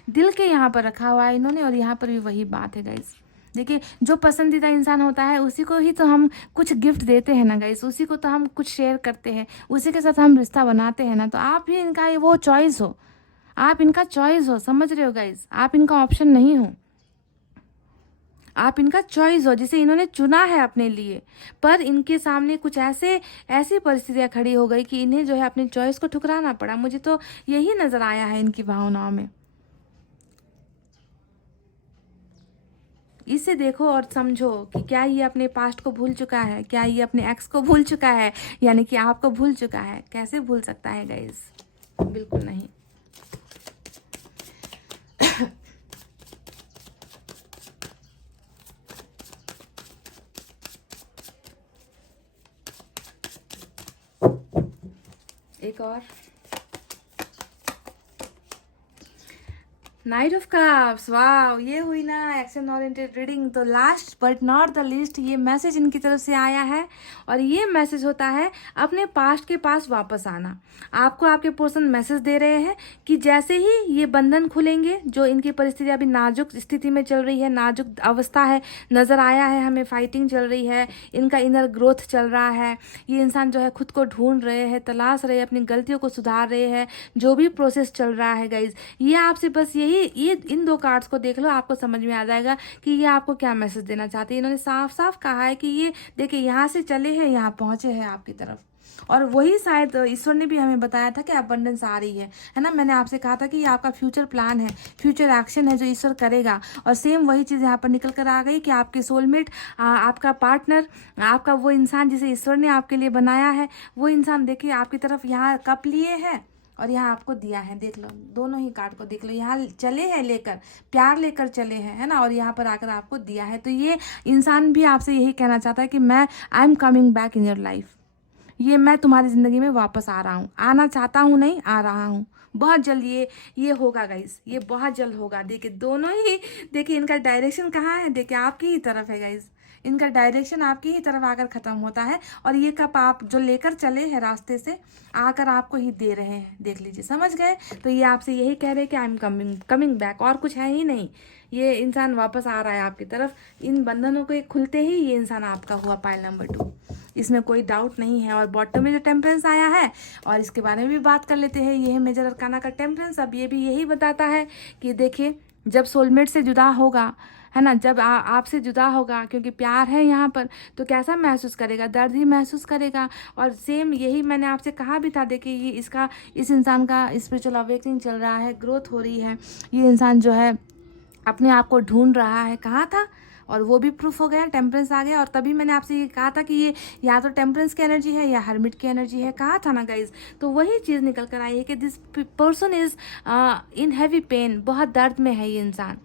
दिल के यहाँ पर रखा हुआ है इन्होंने, और यहाँ पर भी वही बात है गाइज। देखिए, जो पसंदीदा इंसान होता है उसी को ही तो हम कुछ गिफ्ट देते हैं ना गाइस, उसी को तो हम कुछ शेयर करते हैं, उसी के साथ हम रिश्ता बनाते हैं ना। तो आप ही इनका वो चॉइस हो, आप इनका चॉइस हो, समझ रहे हो गाइस? आप इनका ऑप्शन नहीं हो। आप इनका चॉइस हो, जिसे इन्होंने चुना है अपने लिए, पर इनके सामने कुछ ऐसी परिस्थितियां खड़ी हो गई कि इन्हें जो है अपनी चॉइस को ठुकराना पड़ा। मुझे तो यही नजर आया है इनकी भावनाओं में। इसे देखो और समझो कि क्या ये अपने पास्ट को भूल चुका है, क्या ये अपने एक्स को भूल चुका है, यानी कि आपको भूल चुका है। कैसे भूल सकता है गाइस, बिल्कुल नहीं। एक और नाइट ऑफ कप्स। वाह, ये हुई ना एक्शन ओरिएंटेड रीडिंग। तो last but not the least ये मैसेज इनकी तरफ से आया है, और ये मैसेज होता है अपने पास्ट के पास वापस आना। आपको आपके पर्सन मैसेज दे रहे हैं कि जैसे ही ये बंधन खुलेंगे, जो इनकी परिस्थिति अभी नाजुक स्थिति में चल रही है, नाजुक अवस्था है, नज़र आया है हमें, फाइटिंग चल रही है, इनका इनर ग्रोथ चल रहा है। ये इंसान जो है खुद को ढूंढ रहे हैं, तलाश रहे हैं, अपनी गलतियों को सुधार रहे हैं, जो भी प्रोसेस चल रहा है गाइज। ये आपसे बस ये इन दो कार्ड्स को देख लो, आपको समझ में आ जाएगा कि ये आपको क्या मैसेज देना चाहते हैं। इन्होंने साफ साफ कहा है कि ये देखिए यहाँ से चले हैं, यहाँ पहुंचे हैं आपकी तरफ, और वही शायद ईश्वर ने भी हमें बताया था कि अबंडेंस आ रही है ना। मैंने आपसे कहा था कि ये आपका फ्यूचर प्लान है, फ्यूचर एक्शन है जो ईश्वर करेगा, और सेम वही चीज़ यहाँ पर निकल कर आ गई कि आपके सोलमेट, आपका पार्टनर, आपका वो इंसान जिसे ईश्वर ने आपके लिए बनाया है, वो इंसान देखिए आपकी तरफ यहाँ कप लिए है और यहाँ आपको दिया है। देख लो, दोनों ही कार्ड को देख लो, यहाँ चले हैं लेकर, प्यार लेकर चले हैं, है ना, और यहाँ पर आकर आपको दिया है। तो ये इंसान भी आपसे यही कहना चाहता है कि I am coming back in your life, ये मैं तुम्हारी ज़िंदगी में वापस आ रहा हूँ, आना चाहता हूँ नहीं, आ रहा हूँ बहुत जल्द। ये होगा गाइस, ये बहुत जल्द होगा। देखिए दोनों ही, देखिए इनका डायरेक्शन कहाँ है, देखिए आपकी ही तरफ है गाइस, इनका डायरेक्शन आपकी ही तरफ आकर ख़त्म होता है, और ये कप आप जो लेकर चले हैं रास्ते से, आकर आपको ही दे रहे हैं। देख लीजिए, समझ गए। तो ये आपसे यही कह रहे हैं कि आई एम कमिंग बैक, और कुछ है ही नहीं। ये इंसान वापस आ रहा है आपकी तरफ। इन बंधनों के खुलते ही ये इंसान आपका हुआ, पाइल नंबर 2, इसमें कोई डाउट नहीं है। और बॉटम में जो टेम्परेंस आया है, और इसके बारे में भी बात कर लेते हैं। ये है मेजर अरकाना का टेम्परेंस। अब ये भी यही बताता है कि देखिए, जब सोलमेट से जुदा होगा, है ना, जब आपसे जुदा होगा, क्योंकि प्यार है यहाँ पर, तो कैसा महसूस करेगा, दर्द ही महसूस करेगा। और सेम यही मैंने आपसे कहा भी था, देखिए ये इस इंसान का स्पिरिचुअल अवेकनिंग चल रहा है, ग्रोथ हो रही है। ये इंसान जो है अपने आप को ढूंढ रहा है, कहा था, और वो भी प्रूफ हो गया, टेम्परेंस आ गया। और तभी मैंने आपसे ये कहा था कि ये या तो टेम्परेंस की एनर्जी है या हर्मिट की एनर्जी है, कहा था ना गाइज। तो वही चीज़ निकल कर आई है कि this person is in heavy pain, बहुत दर्द में है ये इंसान,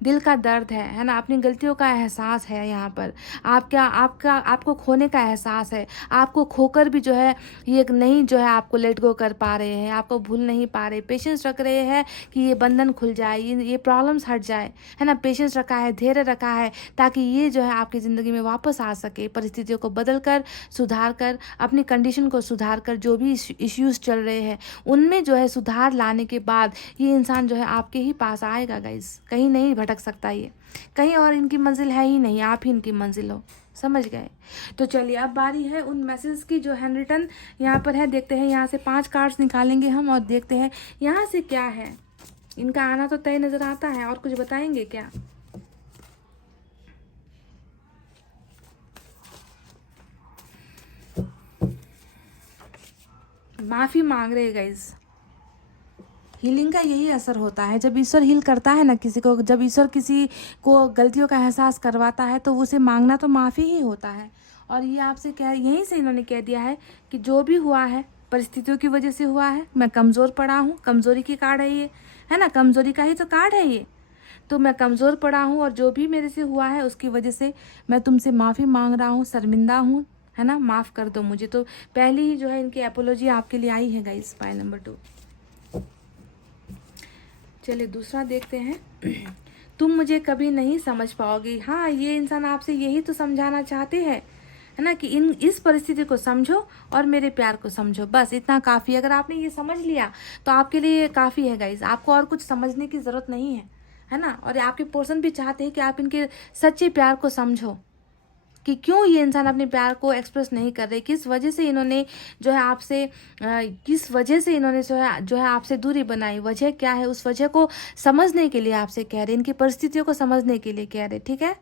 दिल का दर्द है ना, अपनी गलतियों का एहसास है यहाँ पर, आपको खोने का एहसास है, आपको खोकर भी जो है ये नहीं जो है आपको लेट गो कर पा रहे हैं, आपको भूल नहीं पा रहे, पेशेंस रख रहे हैं कि ये बंधन खुल जाए, ये प्रॉब्लम्स हट जाए, है ना। पेशेंस रखा है, धैर्य रखा है, ताकि ये जो है आपकी ज़िंदगी में वापस आ सके, परिस्थितियों को बदल कर, सुधार कर, अपनी कंडीशन को सुधार कर, जो भी इश्यूज़ चल रहे हैं उनमें जो है सुधार लाने के बाद ये इंसान जो है आपके ही पास आएगा गाइस, कहीं नहीं भटक सकता। ये कहीं और इनकी मंजिल है ही नहीं, आप ही इनकी मंजिल हो, समझ गए। तो चलिए, अब बारी है उन मैसेज की जो हैंड रिटन यहाँ पर है। देखते हैं, यहाँ से 5 कार्ड्स निकालेंगे हम, और देखते हैं यहाँ से क्या है। इनका आना तो तय नजर आता है, और कुछ बताएंगे क्या? माफी मांग रहे गाइस। हीलिंग का यही असर होता है, जब ईश्वर हील करता है ना किसी को, जब ईश्वर किसी को गलतियों का एहसास करवाता है, तो उसे मांगना तो माफ़ी ही होता है। और ये आपसे यहीं से इन्होंने कह दिया है कि जो भी हुआ है परिस्थितियों की वजह से हुआ है, मैं कमज़ोर पड़ा हूँ, कमज़ोरी की कार्ड है ये, है ना, कमज़ोरी का ही तो कार्ड है ये। तो मैं कमज़ोर पड़ा हूँ, और जो भी मेरे से हुआ है उसकी वजह से मैं तुमसे माफ़ी मांग रहा हूँ, शर्मिंदा हूँ, है ना, माफ़ कर दो मुझे। तो पहली ही जो है इनकी एपोलॉजी आपके लिए आई है गाइस, पाइल नंबर 2। चलिए दूसरा देखते हैं। तुम मुझे कभी नहीं समझ पाओगी। हाँ, ये इंसान आपसे यही तो समझाना चाहते हैं, है ना, कि इस परिस्थिति को समझो और मेरे प्यार को समझो, बस इतना काफ़ी। अगर आपने ये समझ लिया तो आपके लिए काफ़ी है गाइस, आपको और कुछ समझने की ज़रूरत नहीं है ना। और आपके पर्सन भी चाहते हैं कि आप इनके सच्चे प्यार को समझो, कि क्यों ये इंसान अपने प्यार को एक्सप्रेस नहीं कर रहे, किस वजह से इन्होंने जो है आपसे जो है आपसे दूरी बनाई, वजह क्या है, उस वजह को समझने के लिए आपसे कह रहे, इनकी परिस्थितियों को समझने के लिए कह रहे, ठीक है।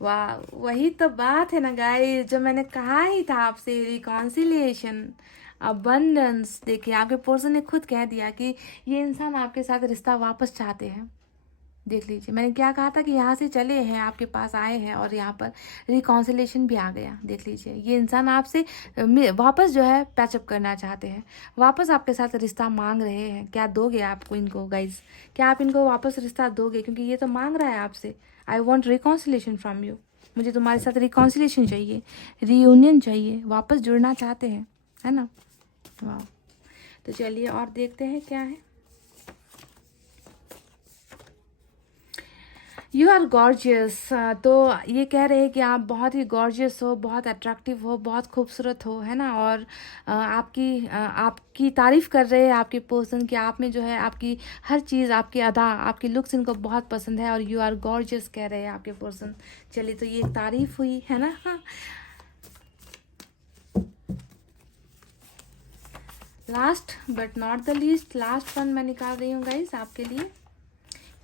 वाह, वही तो बात है ना गाइस, जो मैंने कहा ही था आपसे, रिकॉन्सिलिएशन, अबंडेंस। देखिए आपके पर्सन ने खुद कह दिया कि ये इंसान आपके साथ रिश्ता वापस चाहते हैं। देख लीजिए, मैंने क्या कहा था कि यहाँ से चले हैं, आपके पास आए हैं और यहाँ पर रिकॉन्सिलेशन भी आ गया। देख लीजिए, ये इंसान आपसे वापस जो है पैचअप करना चाहते हैं, वापस आपके साथ रिश्ता मांग रहे हैं। क्या दोगे आपको इनको गाइज? क्या आप इनको वापस रिश्ता दोगे? क्योंकि ये तो मांग रहा है आपसे, I want reconciliation from you. मुझे तुम्हारे साथ रिकॉन्सिलेशन चाहिए, रीयूनियन चाहिए, वापस जुड़ना चाहते हैं, है ना? वाह, तो चलिए और देखते हैं क्या है। यू आर गॉर्जियस, तो ये कह रहे हैं कि आप बहुत ही गॉर्जियस हो, बहुत अट्रैक्टिव हो, बहुत खूबसूरत हो, है ना? और आपकी तारीफ़ कर रहे हैं आपके पर्सन कि आप में जो है आपकी हर चीज़, आपकी अदा, आपकी लुक्स इनको बहुत पसंद है और यू आर गॉर्जियस कह रहे हैं आपके पर्सन। चलिए, तो ये एक तारीफ़ हुई, है ना? Last but not the least, last one मैं निकाल रही हूँ गाइस आपके लिए।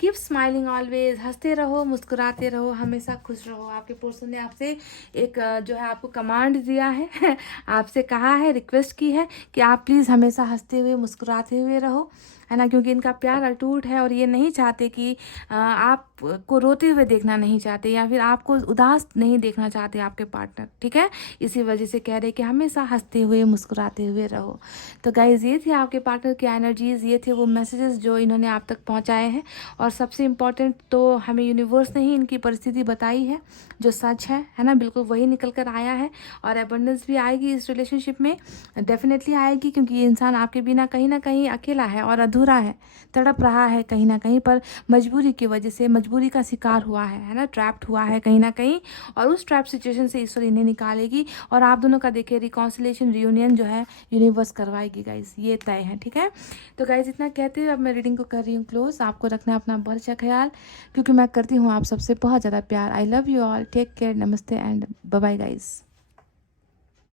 कीप स्माइलिंग ऑलवेज, हंसते रहो, मुस्कुराते रहो, हमेशा खुश रहो। आपके पर्सन ने आपसे एक जो है आपको कमांड दिया है आपसे कहा है, रिक्वेस्ट की है कि आप प्लीज़ हमेशा हंसते हुए मुस्कुराते हुए रहो, है ना? क्योंकि इनका प्यार अटूट है और ये नहीं चाहते कि आपको रोते हुए देखना नहीं चाहते, या फिर आपको उदास नहीं देखना चाहते आपके पार्टनर, ठीक है? इसी वजह से कह रहे कि हमेशा हंसते हुए मुस्कुराते हुए रहो। तो गाइज, ये थे आपके पार्टनर की एनर्जीज, ये थे वो मैसेजेस जो इन्होंने आप तक पहुँचाए हैं। और सबसे इम्पॉर्टेंट तो हमें यूनिवर्स ने ही इनकी परिस्थिति बताई है, जो सच है ना? बिल्कुल वही निकल कर आया है। और एबंडेंस भी आएगी इस रिलेशनशिप में, डेफिनेटली आएगी, क्योंकि ये इंसान आपके बिना कहीं ना कहीं अकेला है और अधूरा है, तड़प रहा है कहीं ना कहीं पर, मजबूरी की वजह से, मजबूरी का शिकार हुआ है ना? ट्रैप्ड हुआ है कहीं ना कहीं, और उस ट्रैप सिचुएशन से ईश्वर इन्हें निकालेगी और आप दोनों का देखिए रिकॉन्सिलेशन, रियूनियन जो है यूनिवर्स करवाएगी गाइज, ये तय है, ठीक है? तो गाइज, इतना कहते हुए अब मैं रीडिंग को कर रही हूँ क्लोज। आपको रखना अपना बहुत अच्छा ख्याल, क्योंकि मैं करती हूँ आप सबसे बहुत ज़्यादा प्यार। I love you all, take care, नमस्ते एंड बाय बाय गाइज।